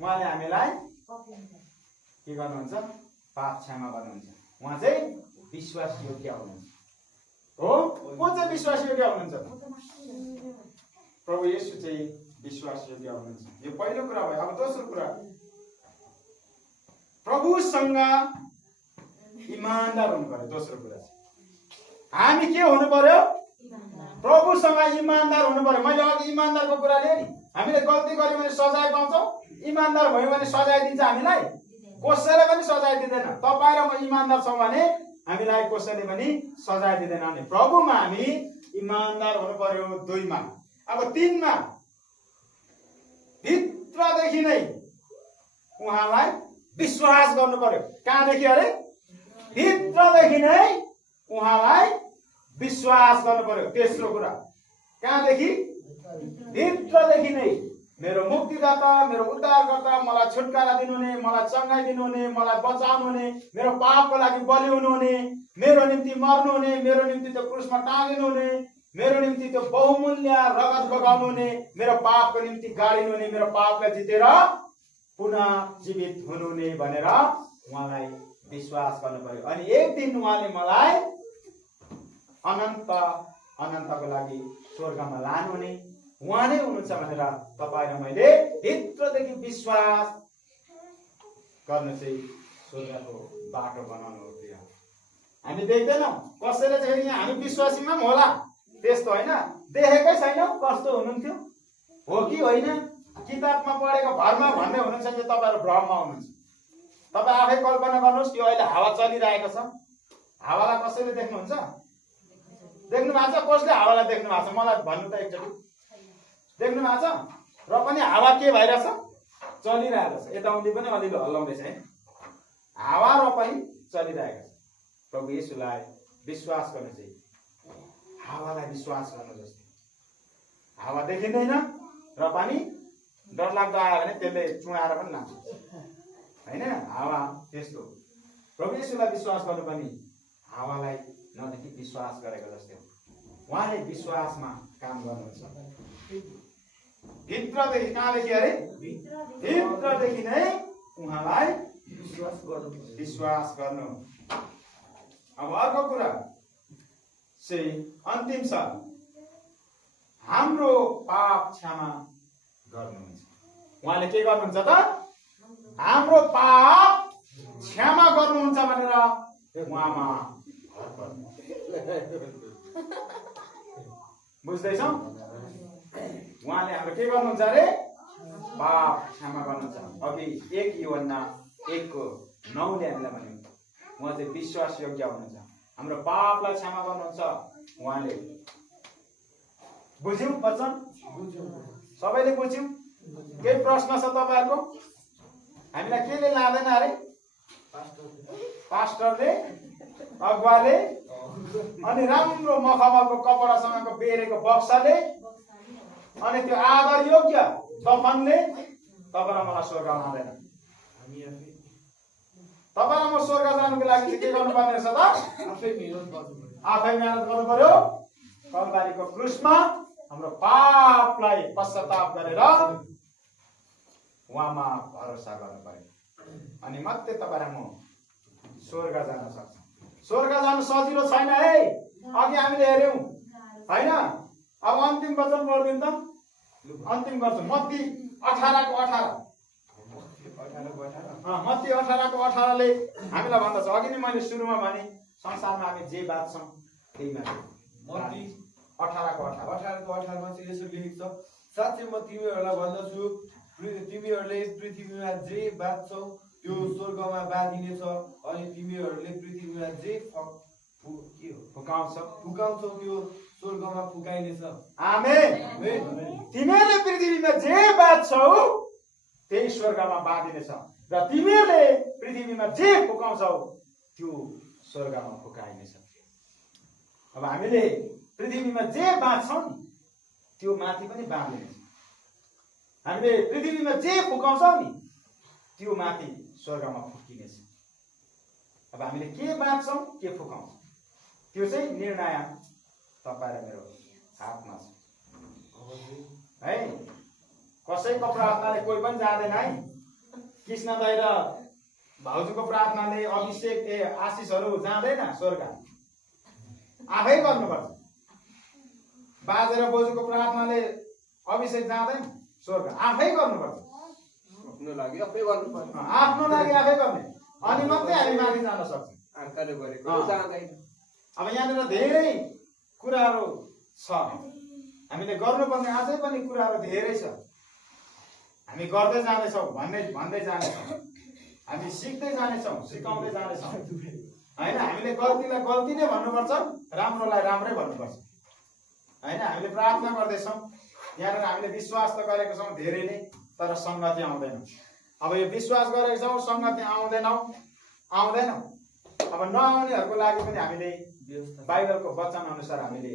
उहाँले हामीलाई के गर्नुहुन्छ? पाप क्षमा गर्नुहुन्छ। उहाँ चाहिँ विश्वासयोग्य हुनुहुन्छ। हो, को चाहिँ विश्वासयोग्य हुनुहुन्छ? प्रभु येशू चाहिँ विश्वासयोग्य हुनुहुन्छ। यो पहिलो कुरा भयो। अब दोस्रो कुरा, प्रभुसँग इमानदार हुनु पर्यो। दोस्रो कुरा हामी के हुनु पर्यो? प्रभुसँग इमानदार हुनु पर्यो। मैले अघि इमानदारको कुरा लिएँ नि। हामीले गल्ती गर्यौँ भने सजाय पाउँछौँ, इमानदार भयो भने सजाय दिन्छ हामीलाई, कसैले पनि सजाय दिँदैन। तपाईँ र म इमानदार छौँ भने हामीलाई कसैले पनि सजाय दिँदैन। अनि प्रभुमा हामी इमानदार हुनु पर्यो। 2 मा, अब 3 मा भित्रदेखि नै उहाँलाई विश्वास गर्नु पर्यो। कहाँदेखि अरे? भित्रदेखि नै उहाँलाई विश्वास गर्नु पर्यो। तेस्रो कुरा, कहाँदेखि? भित्रदेखि नै मेरो मुक्तिदाता, मेरो उद्धारकर्ता, मलाई छुटकारा दिनुहुने, मलाई चङ्गाई दिनुहुने, मलाई बचाउनुहुने, मेरो पापको लागि बलि हुनुहुने, मेरो निम्ति मर्नुहुने, मेरो निम्ति त्यो क्रुसमा टाँगिनुहुने, मेरो निम्ति त्यो बहुमूल्य रगत बगाउनुहुने, मेरो पापको निम्ति गाडिनुहुने, मेरो पापलाई जितेर पुनः जीवित हुनुहुने भनेर उहाँलाई विश्वास गर्नु पर्यो। अनि एक दिन उहाँले मलाई अनन्तको लागि स्वर्गमा लानुहुने उहाँ नै हुनुहुन्छ भनेर तपाईँ र मैले भित्रदेखि विश्वास गर्नु चाहिँ स्वर्गको बाटो बनाउनु हो। हामी देख्दैनौँ, कसैले चाहिँ यहाँ हामी विश्वासीमा पनि होला त्यस्तो होइन, देखेकै छैनौँ कस्तो हुनुहुन्थ्यो हो कि होइन, किताबमा पढेको भरमा भन्दै हुनुहुन्छ कि तपाईँहरू भ्रममा हुनुहुन्छ। तपाईँ आफै कल्पना गर्नुहोस्, यो अहिले हावा चलिरहेको छ, हावालाई कसैले देख्नुहुन्छ? देख्नु भएको छ? कसले हावालाई देख्नु भएको छ? मलाई भन्नु त एकचोटि। देख्नु भएको छ? र पनि हावा के भइरहेछ? चलिरहेको छ। यताउति पनि अलिअलि हल्लाउँदैछ है, हावा र पनि चलिरहेको छ। प्रभु येशूलाई विश्वास गर्नु चाहिँ हावालाई विश्वास गर्नु जस्तो। हावा देखिँदैन र पनि डरलाग्दो आयो भने त्यसले चुहाएर पनि लान्छ होइन, हावा त्यस्तो। प्रभु येशूलाई विश्वास गर्नु पनि हावालाई नदेखि विश्वास गरेको जस्तै हो। उहाँले विश्वासमा काम गर्नुहुन्छ। भित्रदेखि, कहाँदेखि अरे? भित्रदेखि नै उहाँलाई विश्वास गर्नु। अब अर्को कुरा चाहिँ अन्तिम छ, हाम्रो पाप क्षमा गर्नुहुन्छ। उहाँले के गर्नुहुन्छ त हाम्रो पाप क्षमा गर्नुहुन्छ भनेर उहाँमा भर पर्नु। बुझ्दैछौ? उहाँले हाम्रो के गर्नुहुन्छ अरे पाप क्षमा गर्नुहुन्छ। अघि 1 यूहन्ना 1:9ले हामीलाई भन्यो उहाँ चाहिँ विश्वास योग्य हुनुहुन्छ, हाम्रो पापलाई क्षमा गर्नुहुन्छ उहाँले। बुझ्यौं वचन? सबैले बुझ्यौं? केही प्रश्न छ तपाईहरुको? हामीलाई केले लादैन अरे? पास्टरले, अगुवाले, अनि राम्रो मखमलको कपडासँगको बेरेको बक्साले, अनि त्यो आदर योग्य दफनले तपाईलाई मलाई स्वर्ग लाँदैन। तपाईलाई म स्वर्ग जानुको लागि चाहिँ के गर्नुपर्ने रहेछ त? आफै मेहनत गर्नु पर्यो। कलवारीको क्रुसमा हाम्रो पापलाई पश्चाताप गरेर उहाँमा भरोसा गर्नु पर्यो, अनि मात्रै तपाईलाई म स्वर्ग जान सक्छ। स्वर्ग जानु सजिलो छैन है। अघि हामीले हेर्यौं हैन? अब अन्तिम वचन पढ्दिन त। अन्तिम वचन मत्ती 18:18। मत्ती 18:18ले हामीलाई भन्दछ, अघि नै मैले सुरुमा भने संसारमा हामी जे बाँच्छौं त्यही माथि। मत्ती 18:18 मा चाहिँ यसो लेखेको छ, साँच्चै म तिमीहरूलाई भन्दछु तिमीहरूले पृथ्वीमा जे बाँच्छौ त्यो स्वर्गमा बाँधिनेछ, अनि तिमीहरूले पृथ्वीमा जे फुकाउँछौ त्यो स्वर्गमा फुकाइनेछ। आमेन। तिमीहरूले पृथ्वीमा जे बाँच्छौ त्यही स्वर्गमा बाँधिनेछ, र तिमीहरूले पृथ्वीमा जे फुकाउँछौ त्यो स्वर्गमा फुकाइनेछ। अब हामीले पृथ्वीमा जे बाँच्छौं नि त्यो माथि पनि बाँधिनेछ। हामीले पृथ्वीमा जे फुकाउँछौं नि त्यो माथि स्वर्गमा फुकिनेछ। अब हामीले के बाँच्छौं के फुकाउँछौं त्यो चाहिँ निर्णय तपाईँ र मेरो हातमा छ है। कसैको प्रार्थनाले कोही पनि जाँदैन है। कृष्ण दाइ र भाउजूको प्रार्थनाले अभिषेक आशिषहरू जाँदैन स्वर्ग, आफै गर्नुपर्छ। बाजे र बोजूको प्रार्थनाले अभिषेक जाँदैन स्वर्ग, आफै गर्नुपर्छ। आफ्नो लागि आफै गर्नुपर्छ, आफ्नो लागि आफै गर्ने, अनि मात्रै हामी माथि जान सक्छौँ। आर्काले गरेको जाँदैन। अब यहाँनिर धेरै कुराहरू छ, हामीले गर्नुपर्ने अझै पनि कुराहरू धेरै छ। हामी गर्दै जाँदैछौँ, भन्दै जानेछौँ, हामी सिक्दै जानेछौँ, सिकाउँदै जानेछौँ हैन। हामीले गल्तीलाई गल्ती नै भन्नुपर्छ, राम्रोलाई राम्रै भन्नुपर्छ हैन। हामीले प्रार्थना गर्दैछौँ, यहाँनिर हामीले विश्वास त गरेको छौँ धेरै नै, तर संगति आउँदैन। अब यो विश्वास गरेको छौँ, संगति आउँदैन। अब नआउनेहरूको लागि पनि हामीले बाइबलको वचन अनुसार हामीले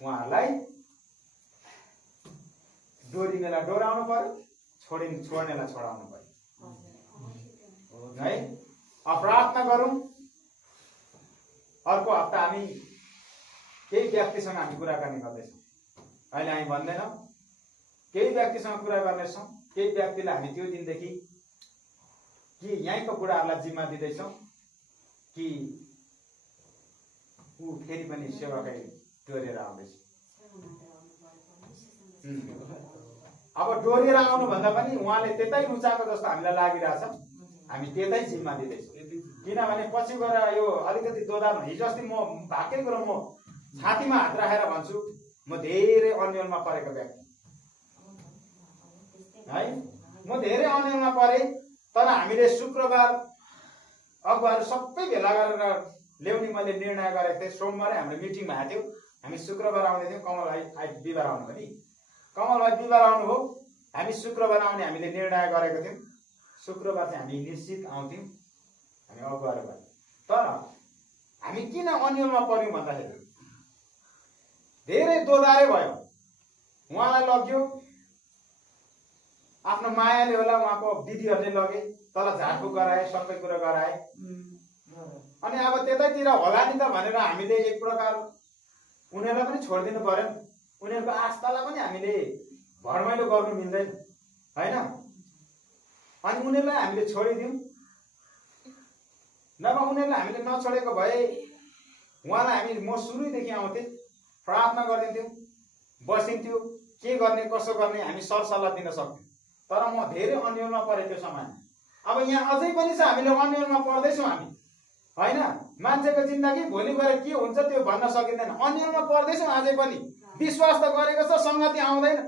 उहाँहरूलाई डोरिनेलाई डोराउनु पर्यो, छोड्नेलाई छोडाउनु पर्यो है। प्रार्थना गरौँ। अर्को हप्ता हामी केही व्यक्तिसँग हामी कुराकानी गर्दैछौँ। अहिले हामी भन्दैनौँ, केही व्यक्तिसँग कुरा गर्नेछौँ। केही व्यक्तिलाई हामी त्यो दिनदेखि कि यहीँको बुढाहरूलाई जिम्मा दिँदैछौँ कि ऊ फेरि पनि सेवाकै डोरेर आउँदैछ। अब डोरेर आउनु भन्दा पनि उहाँले त्यतै रुचाएको जस्तो हामीलाई लागिरहेछ, हामी त्यतै जिम्मा दिँदैछौँ। किनभने पछि गएर यो अलिकति दोधार हिजो अस्ति म भाकै कुरो म छातीमा हात राखेर भन्छु, म धेरै अन्यलमा परेको व्यक्ति है। म धेरै अन्यलमा परे, तर हामीले शुक्रबार अगुवाहरू सबै भेला गरेर ल्याउने मैले निर्णय गरेको थिएँ। सोमबारै हाम्रो मिटिङ भएको थियो, हामी शुक्रबार आउने थियौँ। कमल भाइ बिहिबार आउनु पनि, कमल भाइ बिहिबार आउनुभयो, हामी शुक्रबार आउने हामीले निर्णय गरेको थियौँ। शुक्रबार चाहिँ हामी निश्चित आउँथ्यौँ, हामी अगुवाहरू भयो। तर हामी किन अन्यलमा पर्यौँ भन्दाखेरि धेरै दोधारे भयो। उहाँलाई लग्यो, आफ्नो मायाले होला, उहाँको दिदीहरूले लगे, तल झाडफुक गराए, सबै कुरा गराए। अनि अब त्यतैतिर होला नि त भनेर हामीले एक प्रकार उनीहरूलाई पनि छोडिदिनु पर्यो। उनीहरूको आस्थालाई पनि हामीले भरमैलो गर्नु मिल्दैन हैन। अनि उनीहरूलाई हामीले छोडिदियौँ। नभए उनीहरूलाई हामीले नछोडेको भए उहाँलाई हामी म सुरुदेखि आउँथेँ, प्रार्थना गरिदिन्थ्यौँ, बसिन्थ्यो, के गर्ने कसो गर्ने हामी सरसल्लाह दिन सक्थ्यौँ। तर म धेरै अन्यलमा परेँ त्यो समयमा। अब यहाँ अझै पनि छ, हामीले अन्यलमा पर्दैछौँ हामी, होइन? मान्छेको जिन्दगी भोलि गएर के हुन्छ त्यो भन्न सकिँदैन। अन्यलमा पर्दैछौँ अझै पनि। विश्वास त गरेको छ, सङ्गति आउँदैन,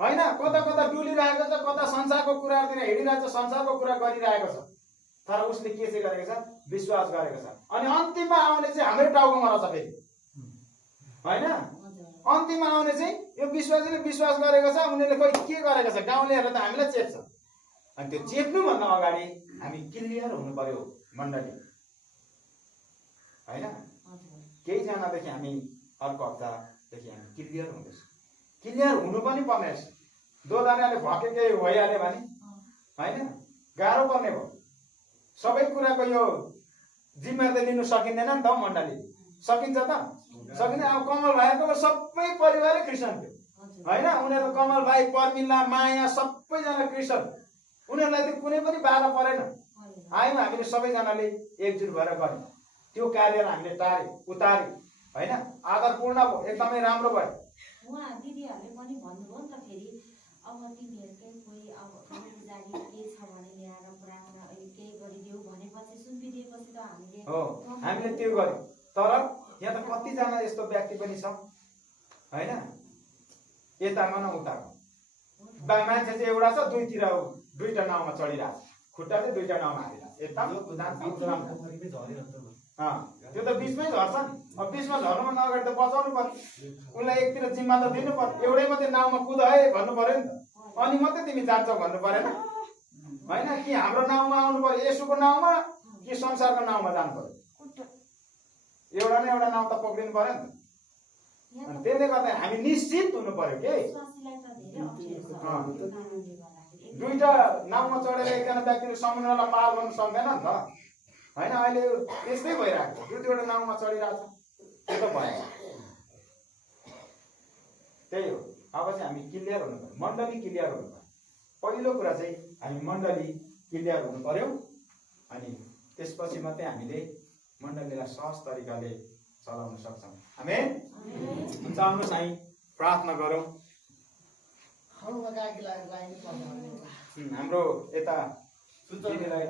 होइन? कता कता डुलिरहेको छ, कता संसारको कुराहरूतिर हिँडिरहेको छ, संसारको कुरा गरिरहेको छ। तर उसले के चाहिँ गरेको छ? विश्वास गरेको छ। अनि अन्तिममा आउने चाहिँ हाम्रै टाउकोमा रहेछ फेरि, होइन? अन्तिममा आउने चाहिँ यो विश्वासीले विश्वास गरेको छ, उनीहरूले खोइ के गरेको छ, गाउँलेहरूले त हामीलाई चेप्छ। अनि त्यो चेप्नुभन्दा अगाडि हामी क्लियर हुनु पर्यो मण्डली, होइन? केहीजनादेखि हामी अर्को हप्तादेखि हामी क्लियर हुँदैछौँ। क्लियर हुनु पनि पर्ने रहेछ। दोधानाले भकेकै भइहाल्यो भने, होइन? गाह्रो पर्ने भयो। सबै कुराको यो जिम्मेवारी लिनु सकिँदैन नि त मण्डली। सकिन्छ त? सकिँदैन। अब कमल भाइको सबै परिवारै क्रिस्चियन थियो, होइन? उनीहरू कमल भाइ, पर्मिला, माया सबैजना क्रिस्चियन। उनीहरूलाई त्यो कुनै पनि बाधा परेन। आयौँ हामीले सबैजनाले एकजुट भएर गऱ्यौँ। त्यो कार्यलाई हामीले उतार्यौँ, होइन? आदरपूर्ण भयो, एकदमै राम्रो भयो। उहाँ दिदीहरूले पनि भन्नुभयो नि त फेरि, अब तिमीहरूकै कोही अब पुजारी के छ भने ल्याएर प्रार्थना केही गरिदेऊ भनेपछि सुम्पिदिएपछि त हामीले हो, हामीले त्यो गर्यौँ। तर यहाँ त कतिजना यस्तो व्यक्ति पनि छ, होइन? यतामा न उतामा मान्छे चाहिँ एउटा छ, दुईटा नाउँमा चढिरहेको छ, खुट्टा चाहिँ दुईटा नाउँमा हालिरहेको छ। यता त्यो त बिचमै झर्छ नि। अब बिचमा झर्नुभन्दा अगाडि त बचाउनु पर्यो, उसलाई एकतिर जिम्मा त दिनु पर्यो। एउटै मात्रै नाउँमा कुद है भन्नु पर्यो नि त, अनि मात्रै तिमी जान्छौ भन्नु परेन, होइन? कि हाम्रो नाउँमा आउनु पर्यो, यसुको नाउँमा कि संसारको नाउँमा जानु पर्यो? एउटा न एउटा नाउँ त पक्रिनु पर्यो नि त। अनि त्यसले गर्दा हामी निश्चित हुनु पर्यो के दुईटा नाउँमा चढेर एकजना व्यक्तिले समुद्रलाई पार गर्नु सक्दैन नि त, होइन? अहिले त्यस्तै भइरहेको छ, दुईवटा नाउँमा चढिरहेको छ, त्यो त भएन। त्यही हो, अब चाहिँ हामी क्लियर हुनु पर्यो, मण्डली क्लियर हुनु पर्यो। पहिलो कुरा चाहिँ हामी मण्डली क्लियर हुनु पर्यो, अनि त्यसपछि मात्रै हामीले मण्डलीलाई सहज तरिकाले चलाउन सक्छौँ। आमेन। हुन्छ, आउनुहोस् हामी प्रार्थना गरौँ। हाम्रो यता दिदीलाई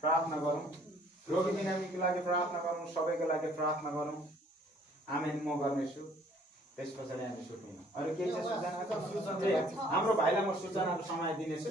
प्रार्थना गरौँ, रोगी बिरामीको लागि प्रार्थना गरौँ, सबैको लागि प्रार्थना गरौँ। आमेन। म गर्नेछु, त्यस पछाडि हामी सुत्दैनौँ। अरू केही छ सूचना? हाम्रो भाइलाई म सूचनाको समय दिनेछु।